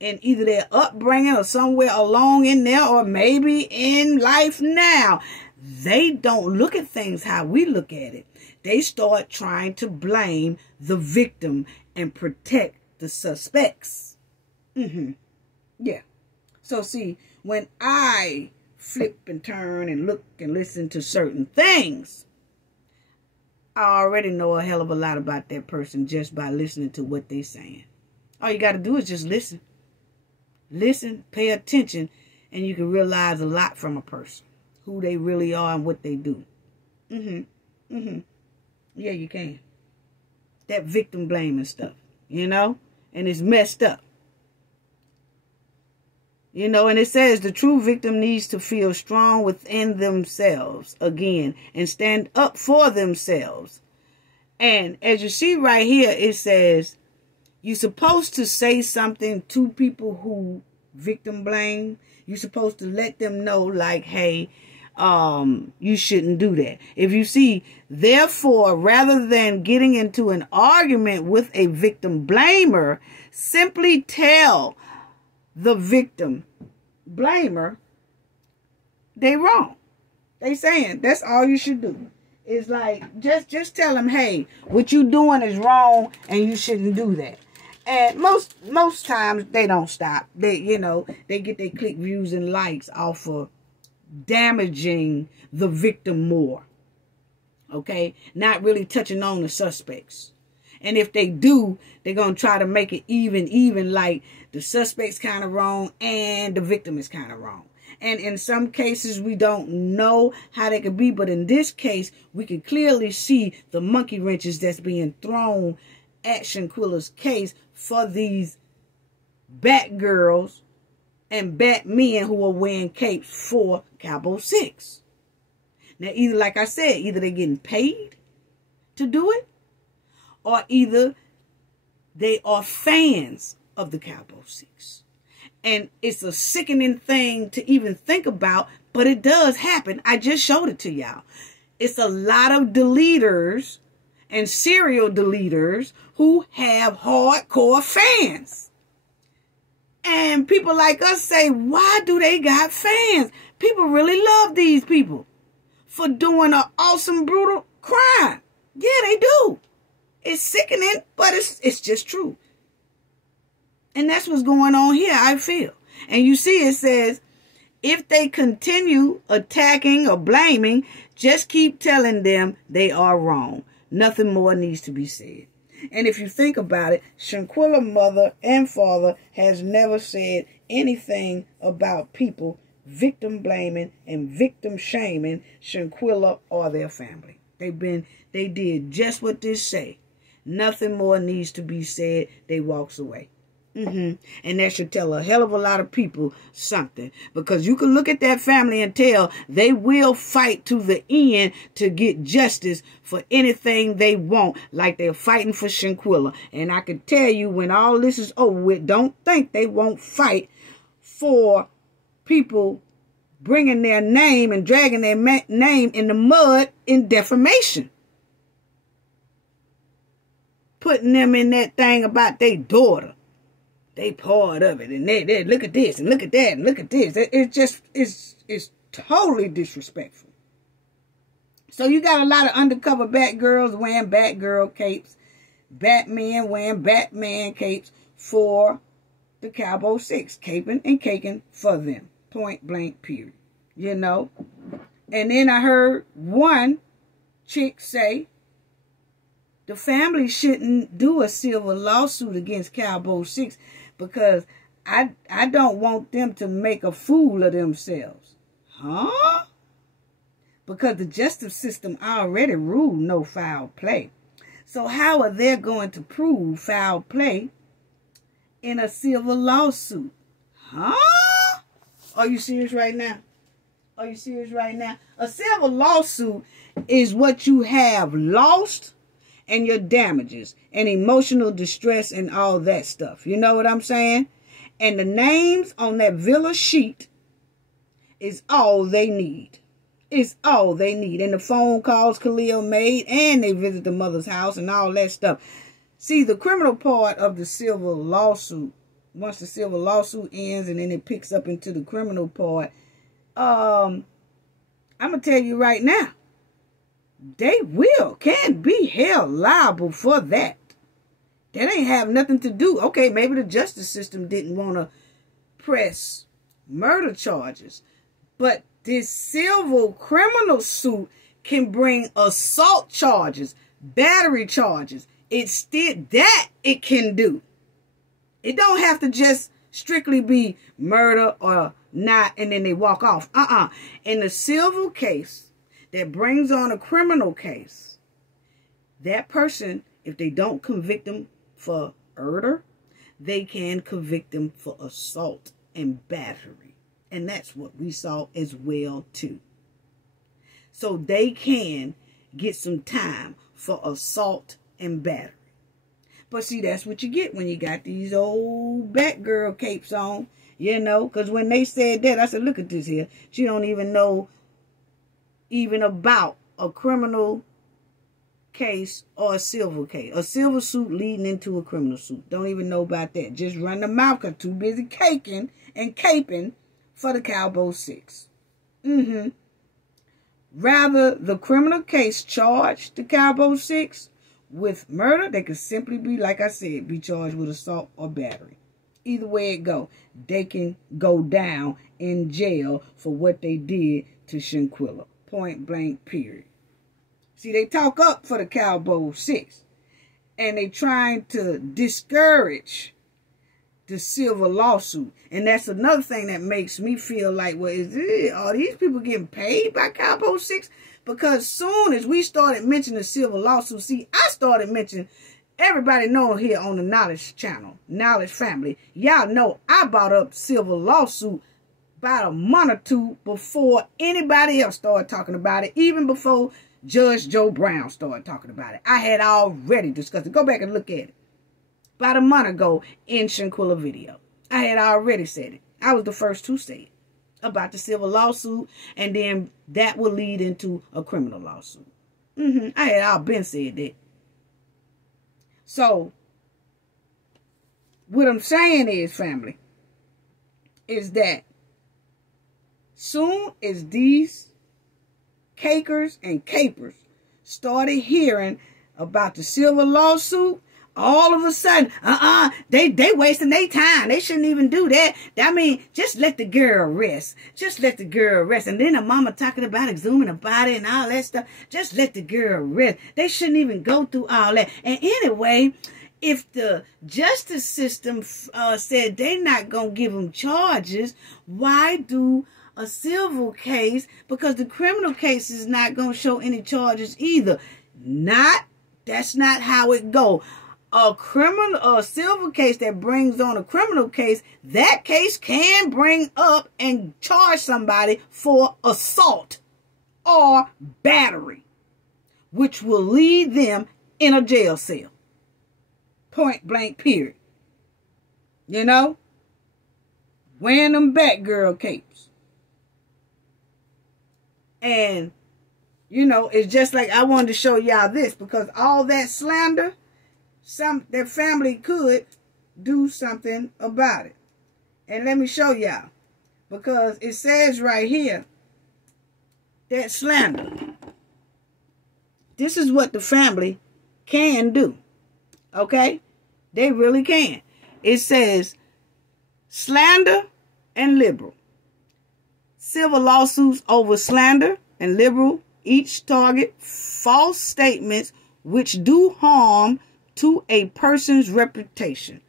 in either their upbringing or somewhere along in there, or maybe in life now, they don't look at things how we look at it. They start trying to blame the victim and protect the suspects. Yeah. So see, when I flip and turn and look and listen to certain things, I already know a hell of a lot about that person just by listening to what they're saying. All you got to do is just listen. Listen, pay attention, and you can realize a lot from a person, who they really are and what they do. Yeah, you can. That victim blaming stuff, you know, and it's messed up. You know, and it says the true victim needs to feel strong within themselves again and stand up for themselves. And as you see right here, it says, you're supposed to say something to people who victim blame. You're supposed to let them know, like, hey, you shouldn't do that. If you see, therefore, rather than getting into an argument with a victim blamer, simply tell the victim blamer they wrong. They saying that's all you should do. It's like, just tell them, hey, what you doing is wrong and you shouldn't do that. And most times they don't stop. They, you know, they get their click views and likes off of damaging the victim more. Okay? Not really touching on the suspects. And if they do, they're going to try to make it even like the suspect's kind of wrong and the victim is kind of wrong. And in some cases, we don't know how they could be. But in this case, we can clearly see the monkey wrenches that's being thrown at Shanquella's case for these Batgirls and Batmen who are wearing capes for Cabo 6. Now, either, like I said, either they're getting paid to do it, or either they are fans of the Cabo 6. And it's a sickening thing to even think about, but it does happen. I just showed it to y'all. It's a lot of deleters and serial deleters who have hardcore fans. And people like us say, why do they got fans? People really love these people for doing an awesome, brutal crime. Yeah, they do. It's sickening, but it's just true. And that's what's going on here, I feel. And you see, it says, if they continue attacking or blaming, just keep telling them they are wrong. Nothing more needs to be said. And if you think about it, Shanquella's mother and father has never said anything about people victim blaming and victim shaming Shanquella or their family. They did just what this say. Nothing more needs to be said. They walks away. And that should tell a hell of a lot of people something. Because you can look at that family and tell they will fight to the end to get justice for anything they want. Like they're fighting for Shanquella. And I can tell you, when all this is over with, don't think they won't fight for people bringing their name and dragging their name in the mud in defamation. Putting them in that thing about their daughter. They part of it, and they look at this and look at that and look at this. It's totally disrespectful. So you got a lot of undercover Batgirls wearing Batgirl capes, Batmen wearing Batman capes for the Cabo 6, caping and caking for them. Point blank, period. You know? And then I heard one chick say, the family shouldn't do a civil lawsuit against Cabo 6 because I don't want them to make a fool of themselves. Huh? Because the justice system already ruled no foul play. So how are they going to prove foul play in a civil lawsuit? Huh? Are you serious right now? Are you serious right now? A civil lawsuit is what you have lost and your damages and emotional distress and all that stuff. You know what I'm saying? And the names on that villa sheet is all they need. It's all they need. And the phone calls Khalil made, and they visit the mother's house and all that stuff. See, the criminal part of the civil lawsuit, once the civil lawsuit ends and then it picks up into the criminal part, I'm going to tell you right now, they can be held liable for that. That ain't have nothing to do. Okay, maybe the justice system didn't want to press murder charges, but this civil criminal suit can bring assault charges, battery charges. It's still that it can do. It don't have to just strictly be murder or not, and then they walk off. In the civil case that brings on a criminal case, that person, if they don't convict them for murder, they can convict them for assault and battery. And that's what we saw as well too. So they can get some time for assault and battery. But see, that's what you get when you got these old Batgirl capes on, you know. Because when they said that, I said, look at this here. She don't even know even about a criminal case or a civil case. A civil suit leading into a criminal suit. Don't even know about that. Just run the mouth because too busy caking and caping for the Cabo 6. Rather, the criminal case charged the Cabo 6 with murder, they could simply be, like I said, be charged with assault or battery. Either way it go, they can go down in jail for what they did to Shanquella. Point blank, period. See, they talk up for the Cabo 6. And they trying to discourage the civil lawsuit. And that's another thing that makes me feel like, well, are these people getting paid by Cabo 6? Because soon as we started mentioning the civil lawsuit, see, I started mentioning, everybody know here on the Knowledge channel, Knowledge family, y'all know I brought up civil lawsuit about a month or two before anybody else started talking about it, even before Judge Joe Brown started talking about it. I had already discussed it. Go back and look at it. About a month ago in Shanquella video. I had already said it. I was the first to say it about the civil lawsuit, and then that will lead into a criminal lawsuit. I had all been said that. So, what I'm saying is, family, is that soon as these cakers and capers started hearing about the civil lawsuit, all of a sudden, they wasting their time. They shouldn't even do that. I mean, just let the girl rest. Just let the girl rest. And then the mama talking about it, zooming about it and all that stuff. Just let the girl rest. They shouldn't even go through all that. And anyway, if the justice system said they're not going to give them charges, why do a civil case? Because the criminal case is not going to show any charges either. That's not how it go. A civil case that brings on a criminal case, that case can bring up and charge somebody for assault or battery, which will lead them in a jail cell. Point blank, period. You know? Wearing them Batgirl capes. And, you know, it's just like I wanted to show y'all this, because all that slander, their family could do something about it. And let me show y'all, because it says right here that slander, this is what the family can do. Okay? They really can. It says slander and liberal. Civil lawsuits over slander and liberal each target false statements which do harm to a person's reputation.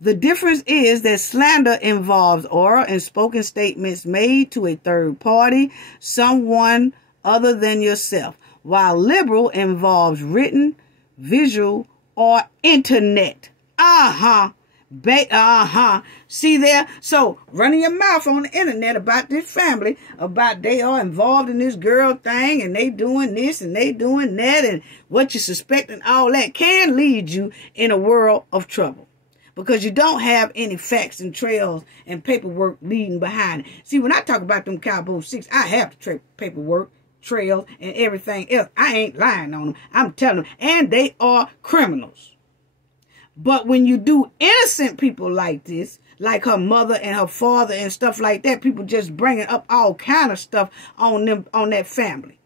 The difference is that slander involves oral and spoken statements made to a third party, someone other than yourself, while liberal involves written, visual, or internet. See there? So, running your mouth on the internet about this family, about they are involved in this girl thing, and they doing this, and they doing that, and what you suspect, and all that can lead you in a world of trouble. Because you don't have any facts and trails and paperwork leading behind it. See, when I talk about them Cabo 6, I have the paperwork, trails, and everything else. I ain't lying on them. I'm telling them. And they are criminals. But when you do innocent people like this, like her mother and her father and stuff like that, people just bringing up all kind of stuff on them, on that family.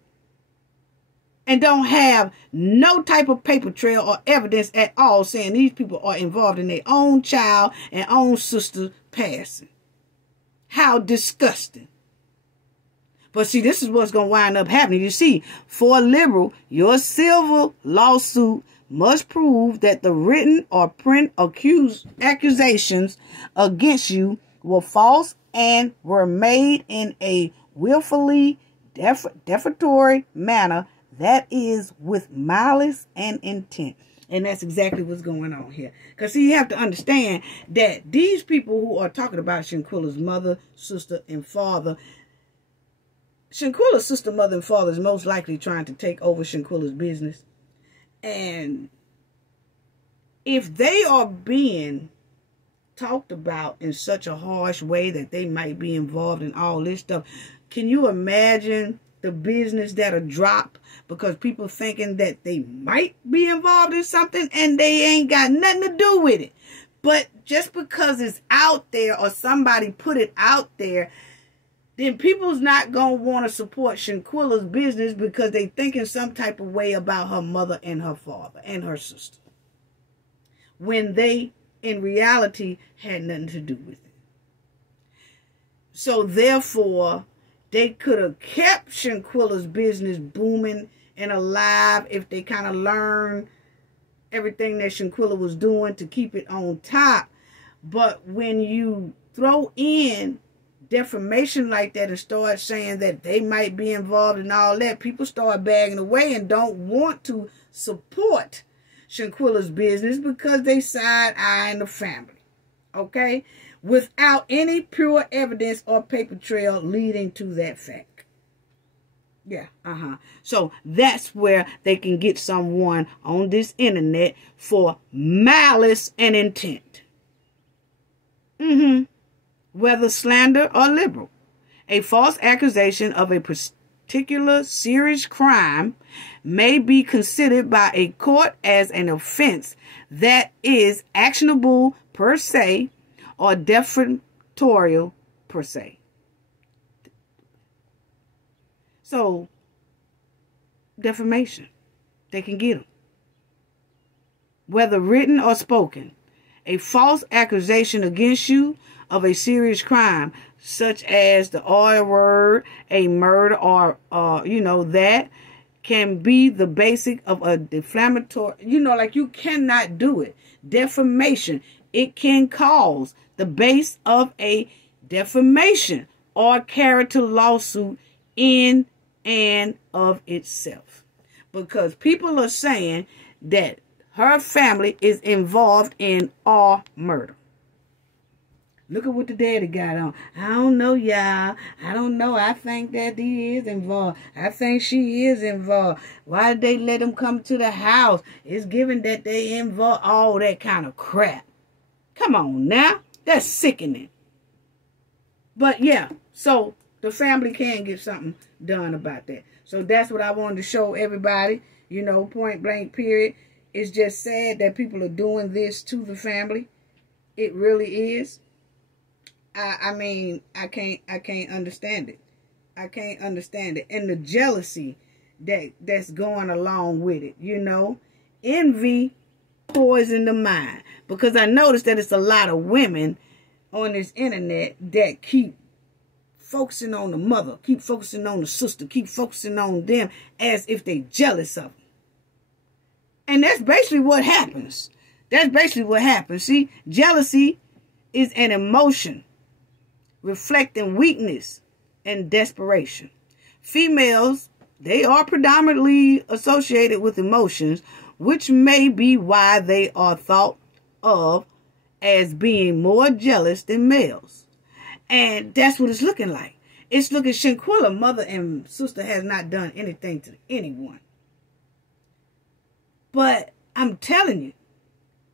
And don't have no type of paper trail or evidence at all saying these people are involved in their own child and own sister passing. How disgusting. But see, this is what's going to wind up happening. You see, for a liberal, your civil lawsuit must prove that the written or print accusations against you were false and were made in a willfully defamatory manner, that is, with malice and intent. And that's exactly what's going on here. Because see, you have to understand that these people who are talking about Shanquella's mother, sister, and father, Shanquella's sister, mother, and father is most likely trying to take over Shanquella's business. And if they are being talked about in such a harsh way that they might be involved in all this stuff, can you imagine the business that'll drop because people thinking that they might be involved in something and they ain't got nothing to do with it? But just because it's out there or somebody put it out there, then people's not going to want to support Shanquella's business because they thinking some type of way about her mother and her father and her sister, when they, in reality, had nothing to do with it. So, therefore, they could have kept Shanquella's business booming and alive if they kind of learned everything that Shanquella was doing to keep it on top. But when you throw in defamation like that and start saying that they might be involved in all that, people start bagging away and don't want to support Shanquella's business because they side-eyeing the family, okay? Without any pure evidence or paper trail leading to that fact. Yeah, So that's where they can get someone on this internet for malice and intent. Whether slander or liberal. A false accusation of a particular serious crime may be considered by a court as an offense that is actionable per se or defamatory per se. So, defamation, they can get them. Whether written or spoken, a false accusation against you of a serious crime, such as the R word, a murder, or, that can be the basic of a defamatory, like you cannot do it. Defamation, it can cause the base of a defamation or character lawsuit in and of itself. Because people are saying that her family is involved in our murder. Look at what the daddy got on. I don't know, y'all. I don't know. I think that he is involved. I think she is involved. Why did they let him come to the house? It's given that they involved. All that kind of crap. Come on now. That's sickening. But yeah, so the family can get something done about that. So that's what I wanted to show everybody. Point blank period. It's just sad that people are doing this to the family. It really is. I mean, I can't understand it. I can't understand it. And the jealousy that's going along with it, Envy poison the mind. Because I noticed that it's a lot of women on this internet that keep focusing on the mother, keep focusing on the sister, keep focusing on them as if they jealous of them. And that's basically what happens. That's basically what happens. See, jealousy is an emotion reflecting weakness and desperation. Females, they are predominantly associated with emotions, which may be why they are thought of as being more jealous than males. And that's what it's looking like. It's looking, Shanquella, mother and sister, has not done anything to anyone. But I'm telling you,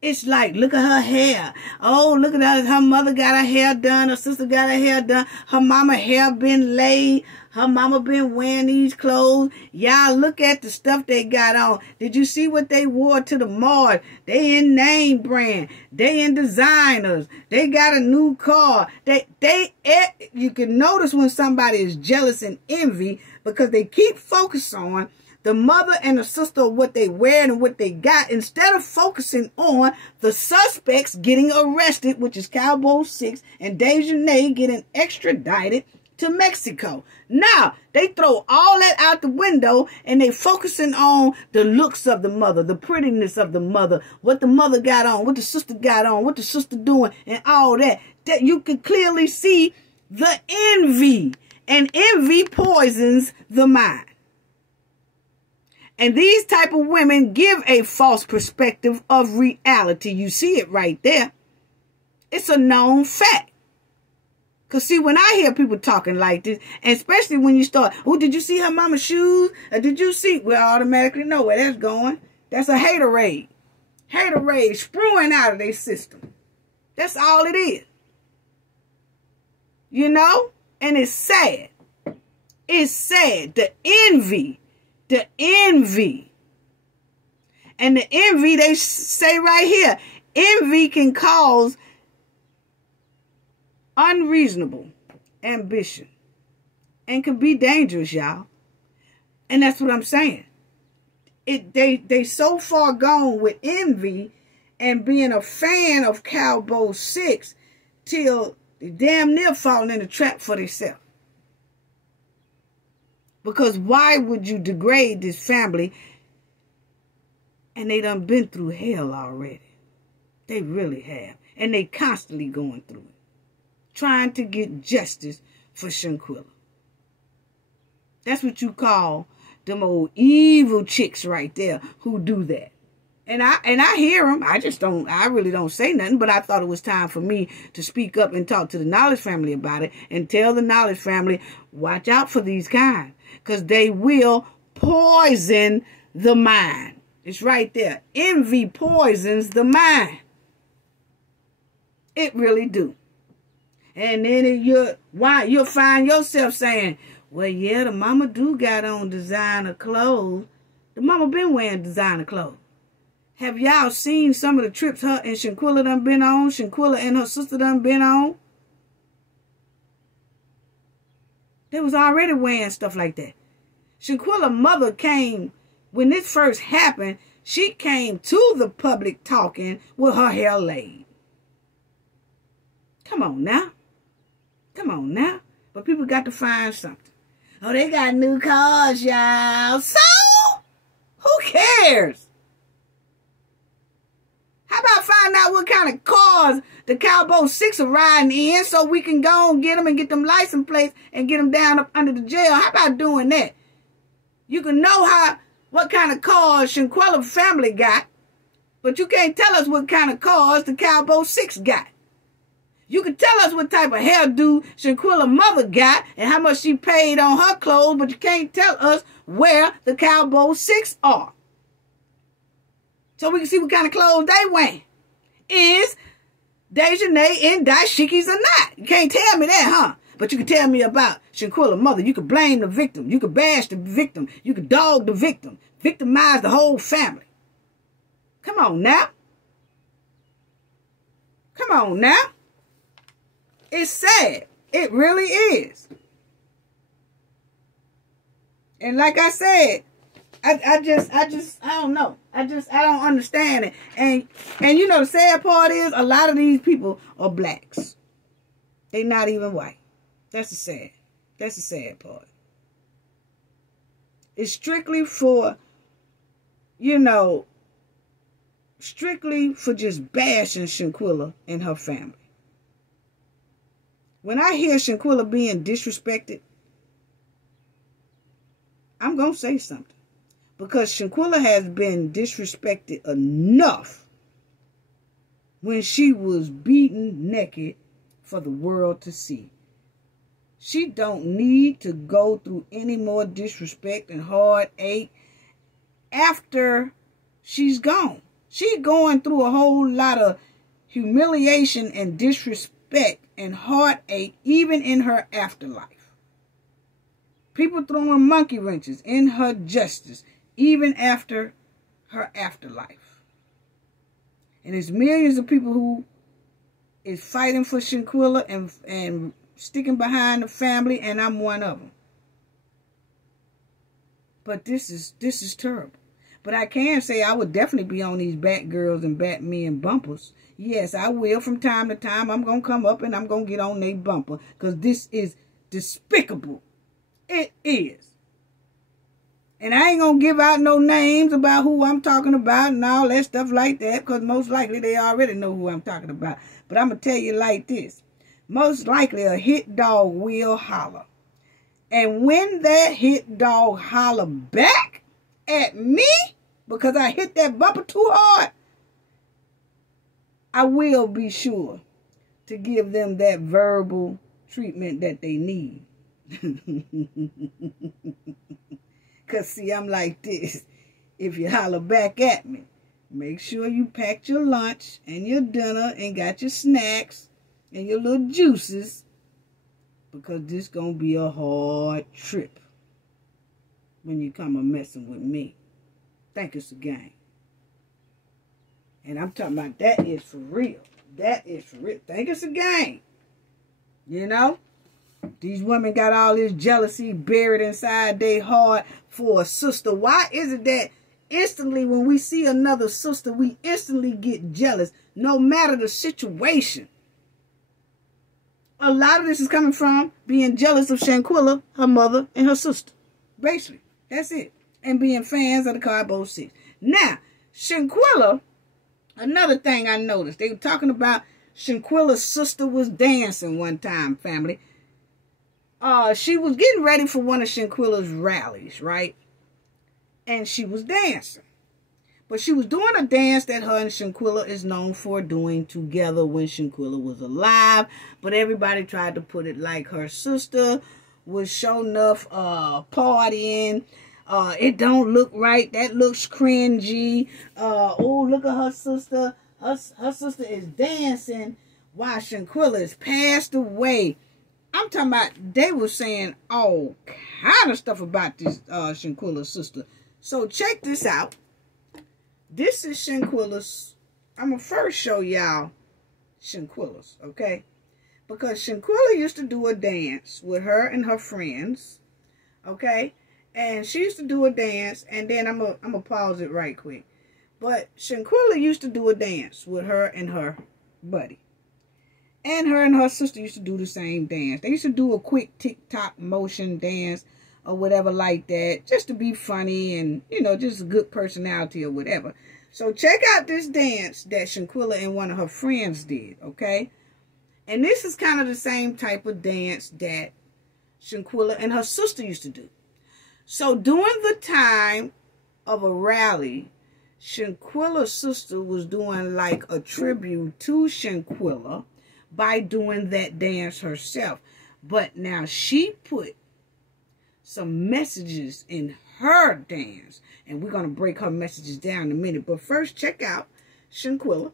it's like, look at her hair. Oh, look at her mother got her hair done. Her sister got her hair done. Her mama hair been laid. Her mama been wearing these clothes. Y'all look at the stuff they got on. Did you see what they wore to the mall? They in name brand. They in designers. They got a new car. You can notice when somebody is jealous and envy because they keep focused on the mother and the sister, what they wear and what they got, instead of focusing on the suspects getting arrested, which is Cabo 6 and Disloyal getting extradited to Mexico. Now, they throw all that out the window and they focusing on the looks of the mother, the prettiness of the mother, what the mother got on, what the sister got on, what the sister doing, and all that. That you can clearly see the envy. And envy poisons the mind. And these type of women give a false perspective of reality. You see it right there. It's a known fact. Because see, when I hear people talking like this, and especially when you start, oh, did you see her mama's shoes? Or did you see? We automatically know where that's going. That's a haterade. Haterade spewing out of their system. That's all it is. You know? And it's sad. It's sad. The envy. The envy. And the envy, they say right here, envy can cause unreasonable ambition and can be dangerous, y'all. And that's what I'm saying. They so far gone with envy and being a fan of Cabo 6 till they damn near falling in the trap for themselves. Because why would you degrade this family? And they done been through hell already. They really have. And they constantly going through it. Trying to get justice for Shanquella. That's what you call them old evil chicks right there who do that. And I hear them. I really don't say nothing. But I thought it was time for me to speak up and talk to the Knowledge family about it. And tell the Knowledge family, watch out for these kind. Because they will poison the mind. It's right there. Envy poisons the mind. It really do. And then you'll find yourself saying, well, yeah, the mama do got on designer clothes. The mama been wearing designer clothes. Have y'all seen some of the trips her and Shanquella done been on? Shanquella and her sister done been on? They was already wearing stuff like that. Shanquella's mother came, when this first happened, she came to the public talking with her hair laid. Come on now. Come on now. But people got to find something. Oh, they got new cars, y'all. So, who cares? How about find out what kind of cars the Cabo 6 are riding in so we can go and get them and get them license plates and get them down up under the jail? How about doing that? You can know what kind of cars Shanquella family got, but you can't tell us what kind of cars the Cabo 6 got. You can tell us what type of hairdo Shanquella's mother got and how much she paid on her clothes, but you can't tell us where the Cabo 6 are. So we can see what kind of clothes they wear. Is Disloyal in dashikis or not? You can't tell me that, huh? But you can tell me about Shanquella's mother. You can blame the victim. You can bash the victim. You can dog the victim. Victimize the whole family. Come on now. Come on now. It's sad. It really is. And like I said, I don't know. I don't understand it. And you know, the sad part is a lot of these people are blacks. They're not even white. That's the sad part. It's strictly for, you know, strictly for just bashing Shanquella and her family. When I hear Shanquella being disrespected, I'm going to say something. Because Shanquella has been disrespected enough when she was beaten naked for the world to see. She don't need to go through any more disrespect and heartache after she's gone. She's going through a whole lot of humiliation and disrespect and heartache even in her afterlife. People throwing monkey wrenches in her justice even after her afterlife. And there's millions of people who is fighting for Shanquella and sticking behind the family, and I'm one of them. But this is terrible. But I can say I would definitely be on these Batgirls and Batmen bumpers. Yes, I will from time to time. I'm going to come up and I'm going to get on their bumper. Because this is despicable. It is. And I ain't going to give out no names about who I'm talking about and all that stuff like that. Because most likely they already know who I'm talking about. But I'm going to tell you like this. Most likely a hit dog will holler. And when that hit dog holler back at me, because I hit that bumper too hard, I will be sure to give them that verbal treatment that they need. Because, see, I'm like this. If you holler back at me, make sure you packed your lunch and your dinner and got your snacks and your little juices, because this going to be a hard trip when you come a messing with me. Think it's a game. And I'm talking about that is for real. That is for real. Think it's a game. You know? These women got all this jealousy buried inside their heart for a sister. Why is it that instantly when we see another sister, we instantly get jealous, no matter the situation? A lot of this is coming from being jealous of Shanquella, her mother, and her sister. Basically, that's it. And being fans of the Cabo 6. Now, Shanquella, another thing I noticed, they were talking about Shanquella's sister was dancing one time, family. She was getting ready for one of Shanquella's rallies, right? And she was dancing. But she was doing a dance that her and Shanquella is known for doing together when Shanquella was alive. But everybody tried to put it like her sister was showing enough partying. It don't look right. That looks cringy. Oh, look at her sister. Her sister is dancing while Shanquella is passed away. I'm talking about, they were saying all kind of stuff about this Shanquella's sister. So check this out. This is Shanquella's. I'm going to first show y'all Shanquella's, okay? Because Shanquella used to do a dance with her and her friends, okay? And she used to do a dance, and then I'm gonna pause it right quick. But Shanquella used to do a dance with her and her buddy. And her and her sister used to do the same dance. They used to do a quick tick-tock motion dance or whatever like that, just to be funny and, you know, just a good personality or whatever. So check out this dance that Shanquella and one of her friends did, okay? And this is kind of the same type of dance that Shanquella and her sister used to do. So during the time of a rally, Shanquella's sister was doing like a tribute to Shanquella by doing that dance herself. But now she put some messages in her dance, and we're going to break her messages down in a minute. But first, check out Shanquella.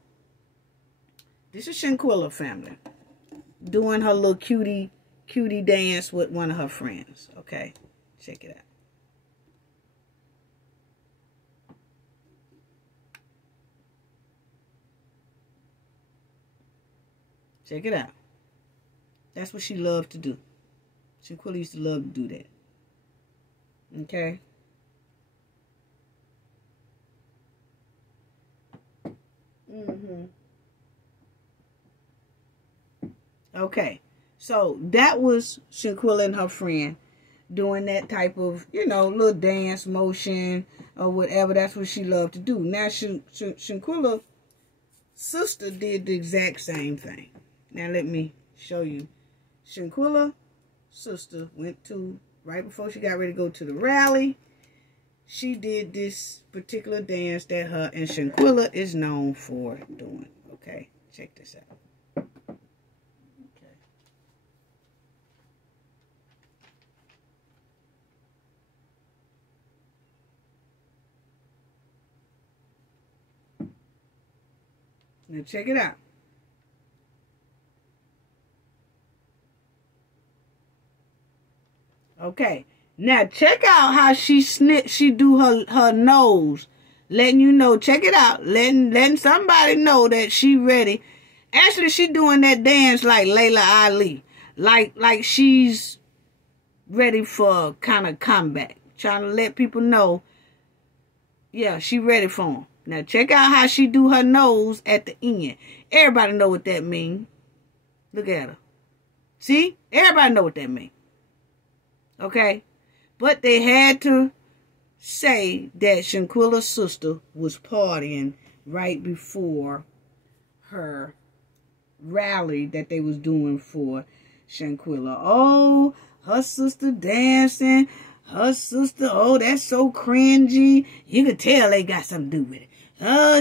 This is Shanquella, family, doing her little cutie dance with one of her friends. Okay, check it out. Check it out. That's what she loved to do. Shanquella used to love to do that. Okay. Okay. So that was Shanquella and her friend doing that type of, you know, little dance motion or whatever. That's what she loved to do. Now, Shanquella's sister did the exact same thing. Now, let me show you. Shanquella's sister went to, right before she got ready to go to the rally, she did this particular dance that her and Shanquella is known for doing. Okay, Check this out. Okay. Now check it out. Okay. Now check out how she do her nose. Letting you know, check it out. Letting somebody know that she ready. Actually, she doing that dance like Layla Ali. Like she's ready for kind of comeback. Trying to let people know, yeah, she ready for him. Now, check out how she do her nose at the end. Everybody know what that means. Look at her. See? Everybody know what that means. Okay? But they had to say that Shanquella's sister was partying right before her rally that they was doing for Shanquella. Oh, her sister dancing. Her sister, oh, that's so cringy. You could tell they got something to do with it. Oh,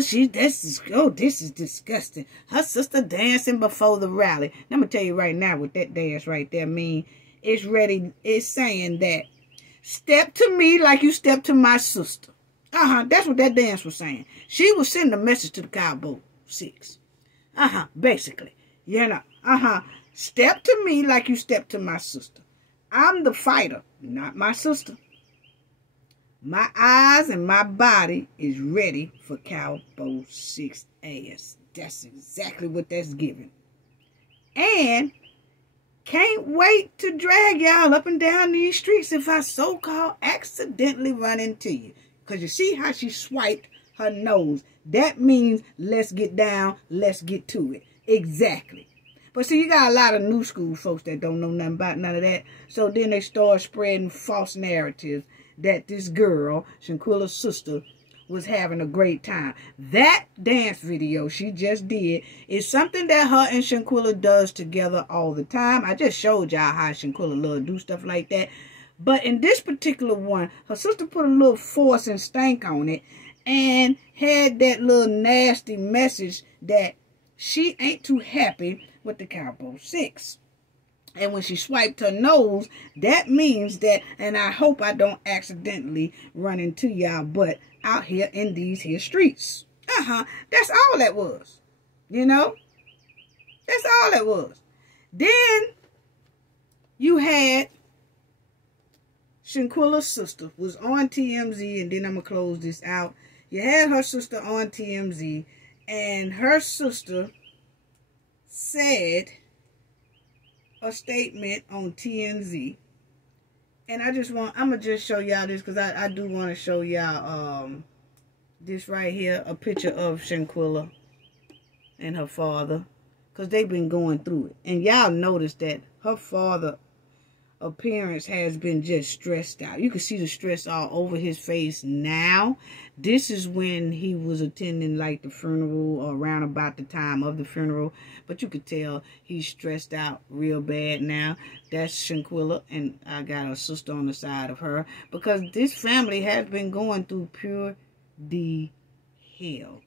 this is disgusting. Her sister dancing before the rally. Let me tell you right now what that dance right there mean. It's saying that step to me like you step to my sister. That's what that dance was saying. She was sending a message to the Cabo 6. Basically. You know, step to me like you step to my sister. I'm the fighter, not my sister. My eyes and my body is ready for Cabo 6 ass. That's exactly what that's giving. And can't wait to drag y'all up and down these streets if I so-called accidentally run into you. Because you see how she swiped her nose. That means let's get down, let's get to it. Exactly. But see, you got a lot of new school folks that don't know nothing about none of that. So then they start spreading false narratives that this girl, Shanquella's sister, was having a great time. That dance video she just did is something that her and Shanquella does together all the time. I just showed y'all how Shanquella love to do stuff like that. But in this particular one, her sister put a little force and stank on it and had that little nasty message that she ain't too happy with the Cabo 6. And when she swiped her nose, that means that, and I hope I don't accidentally run into y'all but out here in these here streets. That's all that was. You know? That's all that was. Then you had Shanquella's sister was on TMZ, and then I'm going to close this out. You had her sister on TMZ, and her sister said a statement on TMZ, and I'm gonna just show y'all this because I do want to show y'all this right here, a picture of Shanquella and her father, because they've been going through it, and y'all notice that her father appearance has been just stressed out. You can see the stress all over his face now. This is when he was attending like the funeral or around about the time of the funeral, but you could tell he's stressed out real bad now. That's Shanquella, and I got a sister on the side of her because this family has been going through pure hell,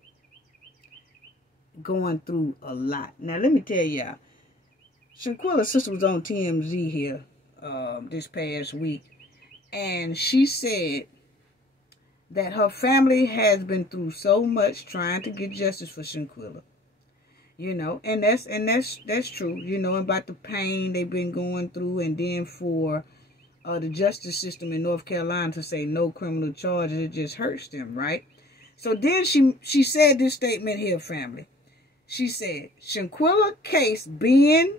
going through a lot. Now let me tell y'all, Shanquella's sister was on TMZ here this past week, and she said that her family has been through so much trying to get justice for Shanquella, you know, and that's true, you know, about the pain they've been going through, and then for the justice system in North Carolina to say no criminal charges, it just hurts them, right? So then she said this statement here, family. She said, Shanquella case being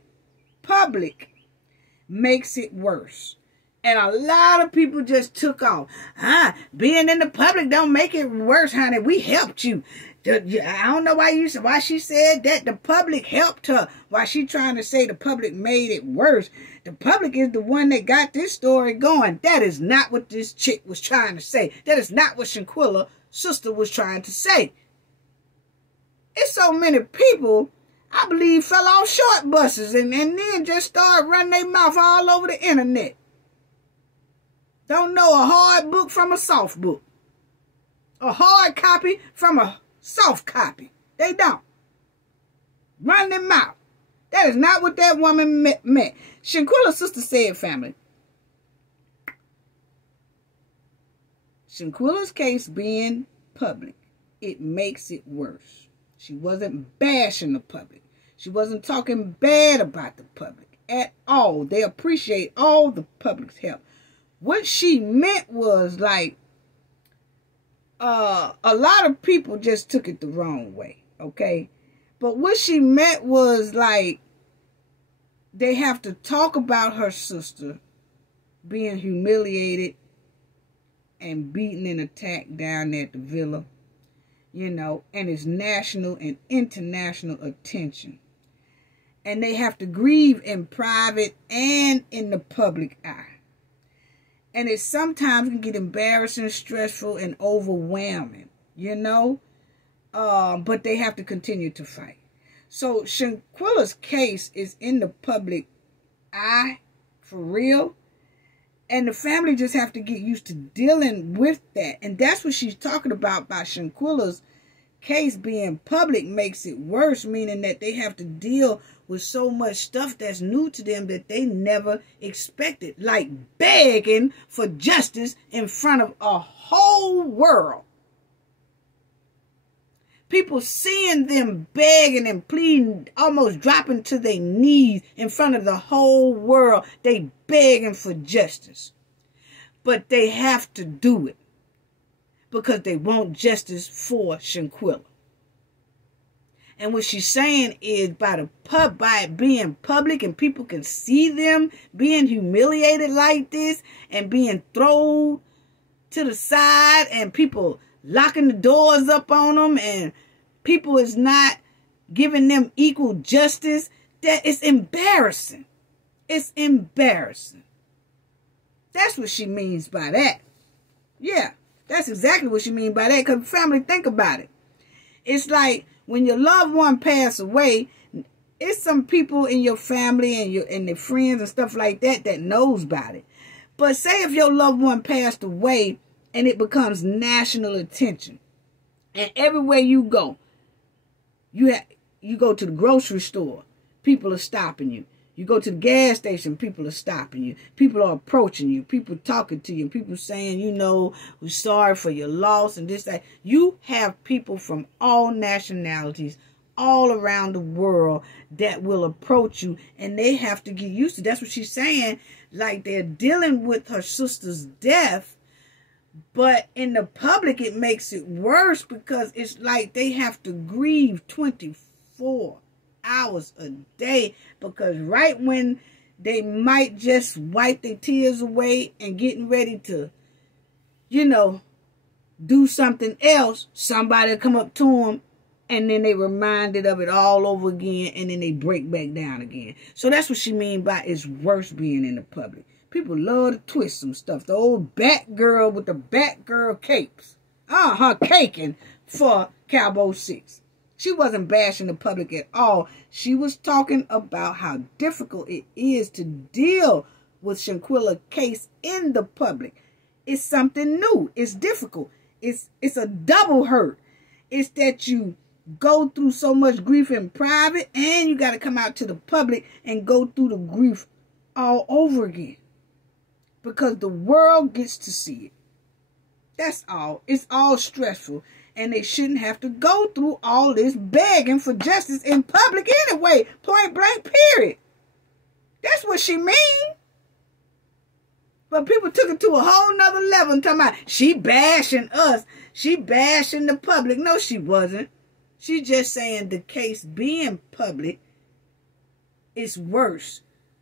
public makes it worse. And a lot of people just took off. Being in the public don't make it worse, honey. We helped you. I don't know why she said that. The public helped her. Why she trying to say the public made it worse? The public is the one that got this story going. That is not what this chick was trying to say. That is not what Shanquella's sister was trying to say. It's so many people, I believe, fell off short buses and then just started running their mouth all over the internet. Don't know a hard book from a soft book. A hard copy from a soft copy. They don't. Run their mouth. That is not what that woman meant. Shanquella's sister said, family, Shanquella's case being public, it makes it worse. She wasn't bashing the public. She wasn't talking bad about the public at all. They appreciate all the public's help. What she meant was like, a lot of people just took it the wrong way, okay? But what she meant was like, they have to talk about her sister being humiliated and beaten and attacked down at the villa, you know, and it's national and international attention. And they have to grieve in private and in the public eye. And it sometimes can get embarrassing, stressful, and overwhelming, you know. But they have to continue to fight. So Shanquella's case is in the public eye, for real. And the family just have to get used to dealing with that. And that's what she's talking about Shanquella's case being public makes it worse, meaning that they have to deal with so much stuff that's new to them that they never expected, like begging for justice in front of a whole world. People seeing them begging and pleading, almost dropping to their knees in front of the whole world. They begging for justice. But they have to do it because they want justice for Shanquella. And what she's saying is by it being public and people can see them being humiliated like this and being thrown to the side and people locking the doors up on them and people is not giving them equal justice, that is embarrassing. It's embarrassing. That's what she means by that. Yeah, that's exactly what she means by that. Because family, think about it. It's like when your loved one passed away, it's some people in your family and their friends and stuff like that that knows about it. But say if your loved one passed away and it becomes national attention, and everywhere you go, you go to the grocery store, people are stopping you. You go to the gas station, people are stopping you. People are approaching you. People talking to you. People saying, you know, we're sorry for your loss and this, that. You have people from all nationalities all around the world that will approach you, and they have to get used to. That's what she's saying. Like, they're dealing with her sister's death, but in the public, it makes it worse because it's like they have to grieve 24 hours a day, because right when they might just wipe their tears away and getting ready to, you know, do something else, somebody will come up to them and then they reminded of it all over again and then they break back down again. So that's what she mean by it's worse being in the public. People love to twist some stuff. The old Batgirl with the Batgirl capes. Caking for Cabo 6. She wasn't bashing the public at all. She was talking about how difficult it is to deal with Shanquella's case in the public. It's something new. It's difficult. It's a double hurt. It's that you go through so much grief in private and you got to come out to the public and go through the grief all over again. Because the world gets to see it. That's all. It's all stressful. And they shouldn't have to go through all this begging for justice in public anyway. Point blank, period. That's what she mean. But people took it to a whole nother level and talking about she bashing us. She bashing the public. No, she wasn't. She just saying the case being public is worse.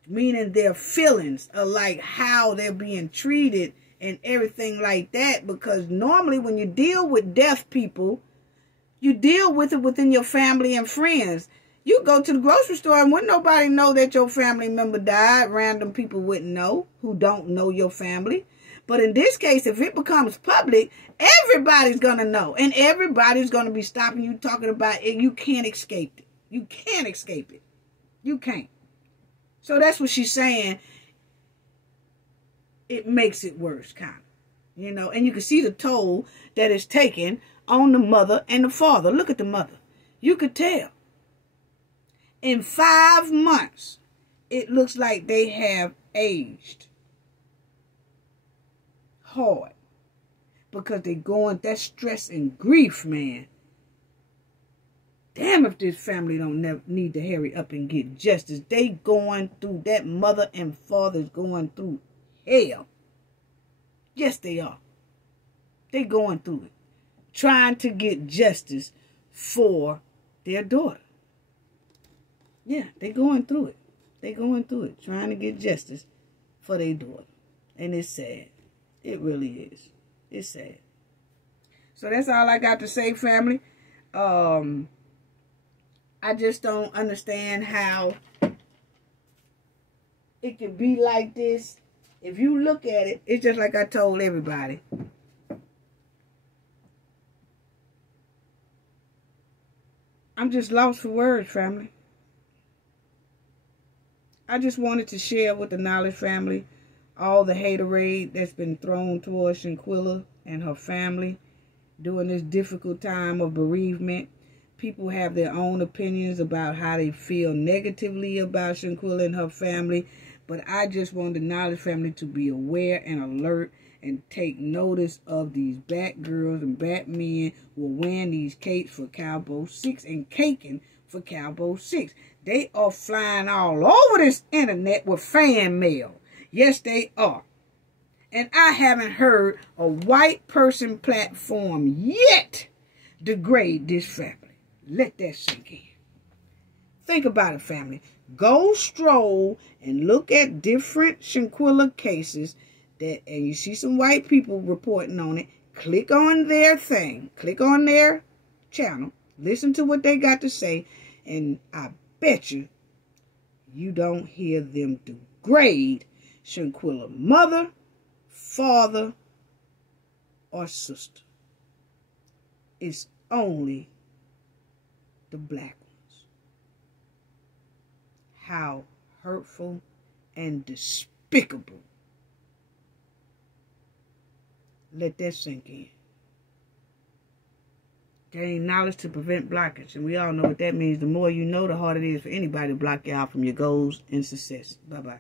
Meaning their feelings are like how they're being treated and everything like that. Because normally when you deal with deaf people, you deal with it within your family and friends. You go to the grocery store and wouldn't nobody know that your family member died. Random people wouldn't know who don't know your family. But in this case, if it becomes public, everybody's going to know. And everybody's going to be stopping you talking about it. You can't escape it. You can't escape it. You can't. So that's what she's saying. It makes it worse, kind of. You know, and you can see the toll that is taken on the mother and the father. Look at the mother. You could tell. In 5 months, it looks like they have aged hard because they're going that stress and grief, man. Damn if this family don't need to hurry up and get justice. They going through, that mother and father's going through hell. Yes, they are. They going through it. Trying to get justice for their daughter. Yeah, they going through it. They going through it. Trying to get justice for their daughter. And it's sad. It really is. It's sad. So that's all I got to say, family. I just don't understand how it can be like this. If you look at it, it's just like I told everybody. I'm just lost for words, family. I just wanted to share with the Knowledge family all the haterade that's been thrown towards Shanquella and her family during this difficult time of bereavement. People have their own opinions about how they feel negatively about Shanquella and her family. But I just want the Knowledge family to be aware and alert and take notice of these bad girls and bad men who are wearing these capes for Cabo 6 and caking for Cabo 6. They are flying all over this internet with fan mail. Yes, they are. And I haven't heard a white person platform yet degrade this family. Let that sink in. Think about it, family. Go stroll and look at different Shanquella cases and you see some white people reporting on it. Click on their thing. Click on their channel. Listen to what they got to say. And I bet you don't hear them degrade Shanquella mother, father, or sister. It's only the black ones. How hurtful and despicable. Let that sink in. Gain knowledge to prevent blockage. And we all know what that means. The more you know, the harder it is for anybody to block you out from your goals and success. Bye-bye.